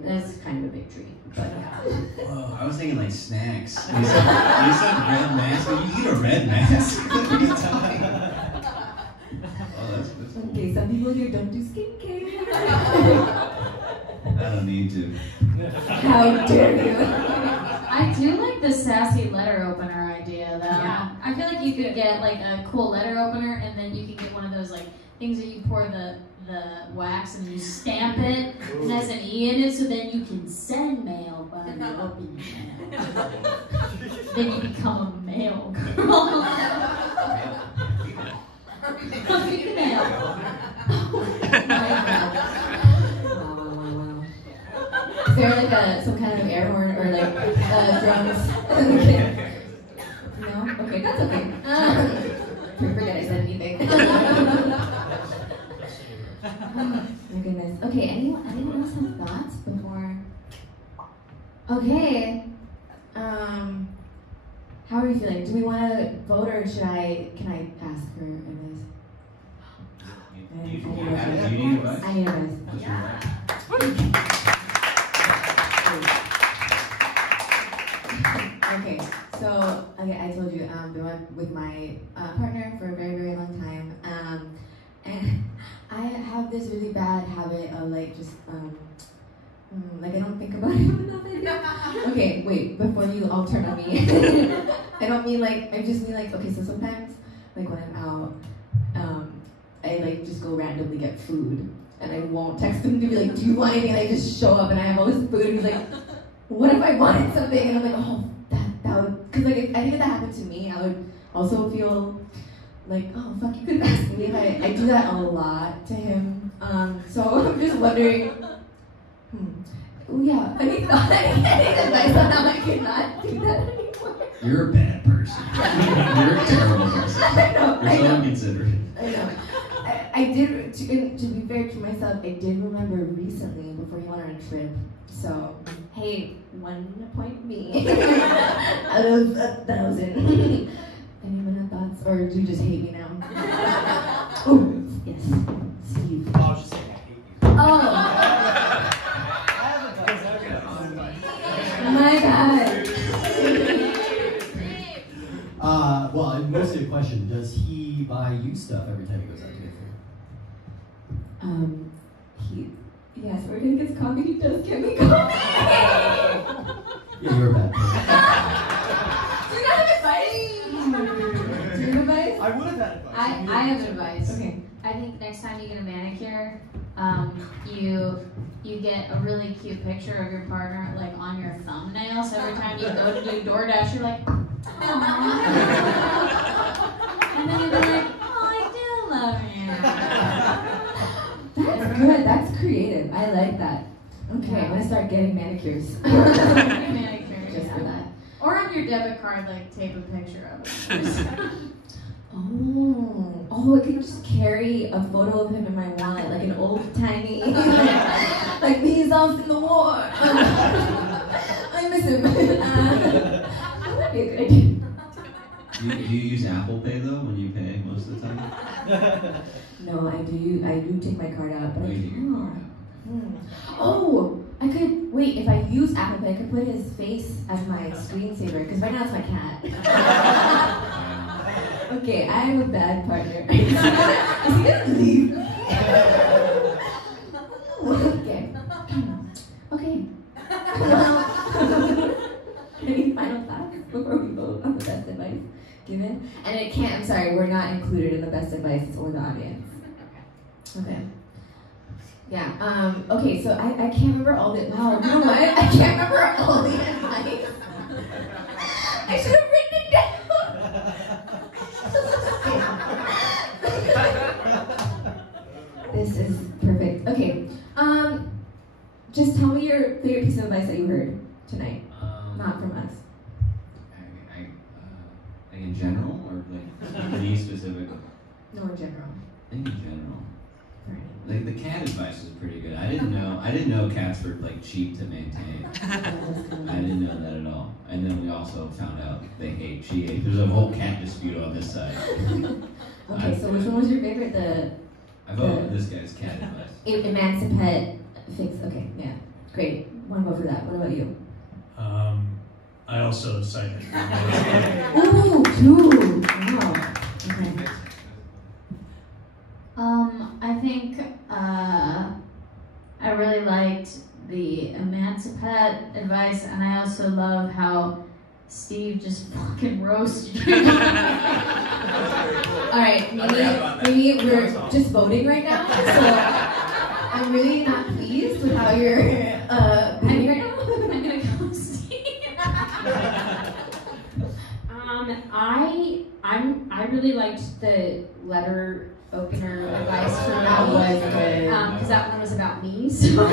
That's kind of a big treat. But Whoa, I was thinking like snacks. You said red mask? You eat a red mask? What are you talking about? Oh, that's cool. Okay, some people here don't do skincare. I don't need to. How dare you? I do like the sassy letter opener idea, though. Yeah. I feel like you could get like a cool letter opener, and then you can get one of those like things that you pour the wax and you stamp it, and it has an E in it, so then you can send mail by the open mail. Then you become a mail girl. Female. Is there like some kind of air horn or like drums? No? Okay, that's okay. Forget I said anything. Oh my goodness. Okay, anyone else have thoughts before? Okay. How are you feeling? Do we want to vote or can I ask for advice? Do you need advice? I need advice. Okay, so I told you I've been with my partner for a very, very long time, and I have this really bad habit of like just like I don't think about it enough. Okay, wait, before you all turn on me, I don't mean like, I just mean like, okay, so sometimes like when I'm out, I like just go randomly get food, and I won't text him to be like, do you want anything? And I just show up and I have all this food, and he's like, what if I wanted something? And I'm like, oh, that would, because like I think if that happened to me, I would also feel like, oh fuck, you could have asked me. I do that a lot to him. So I'm just wondering. Oh yeah, any advice on how I cannot do that anymore? You're a bad person. You're a terrible person. I know. You're so inconsiderate. I know. I did, to be fair to myself, I did remember recently before he went on a trip. So, hey, 1 point me out of 1,000. Anyone have thoughts? Or do you just hate me now? Oh, yes. Steve. I was just saying I hate you. Oh. My God. Well, mostly a question. Does he buy you stuff every time he goes out to get food? Yes, we're gonna get coffee. He does get me coffee. Yeah, you're a bad person. Do you not have advice? Do you have advice? I would have had advice. I have advice. Okay. I think next time you get a manicure, you get a really cute picture of your partner like on your thumbnail. So every time you go to do DoorDash, you're like, aww. And then you'll be like, oh, I do love you. That's good. That's creative. I like that. Okay, I'm gonna start getting manicures. Manicure, Just for that. Or on your debit card, like tape a picture of it. Oh, I could just carry a photo of him in my wallet, like an old tiny, like these off in the war. I miss him. That would be a good idea. Do you use Apple Pay though when you pay most of the time? No, I do take my card out, but Oh, I you take your card can't. out. Oh, I could, wait, if I use Apple Pay, I could put his face as my screensaver, because right now it's my cat. Okay, I am a bad partner. Is he gonna leave? Okay. Well, any final thoughts before we vote on the best advice given? And it can't, I'm sorry, we're not included in the best advice or the audience. Okay. Yeah. Okay. So I can't remember all the. Wow. You know what? I can't remember all the advice. I should have written it down. This is perfect. Okay. Just tell me your favorite piece of advice that you heard tonight. Not from us. Like in general, or like me specific? No, in general. I think in general. Like the cat advice is pretty good. I didn't know cats were like cheap to maintain. I didn't know that at all. And then we also found out she ate. There's a whole cat dispute on this side. Okay, so which one was your favorite? I vote for this guy's cat advice. Emancipate fix. Okay, yeah, great. Want to go for that? What about you? I also cited. Ooh, two. Wow. Okay. I think I really liked the emancipate advice, and I also love how Steve just fucking roasted you. All right, maybe we're just voting right now, so I'm really not pleased with how you're behaving right now. I'm gonna go Steve. I really liked the letter opener advice from That was good. because that one was about me. So.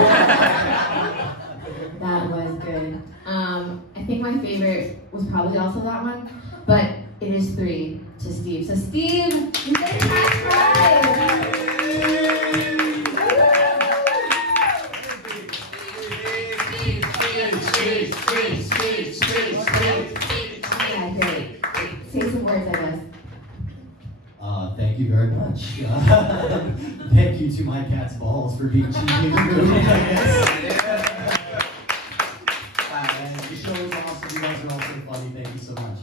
That was good. I think my favorite was probably also that one, but it is 3 to Steve. So Steve, you get a cash prize. Yeah, great. Say some words, I guess. Thank you very much. Thank you to my cat's balls for being cheap in the movie, I guess. And the show was awesome. You guys are all so funny. Thank you so much.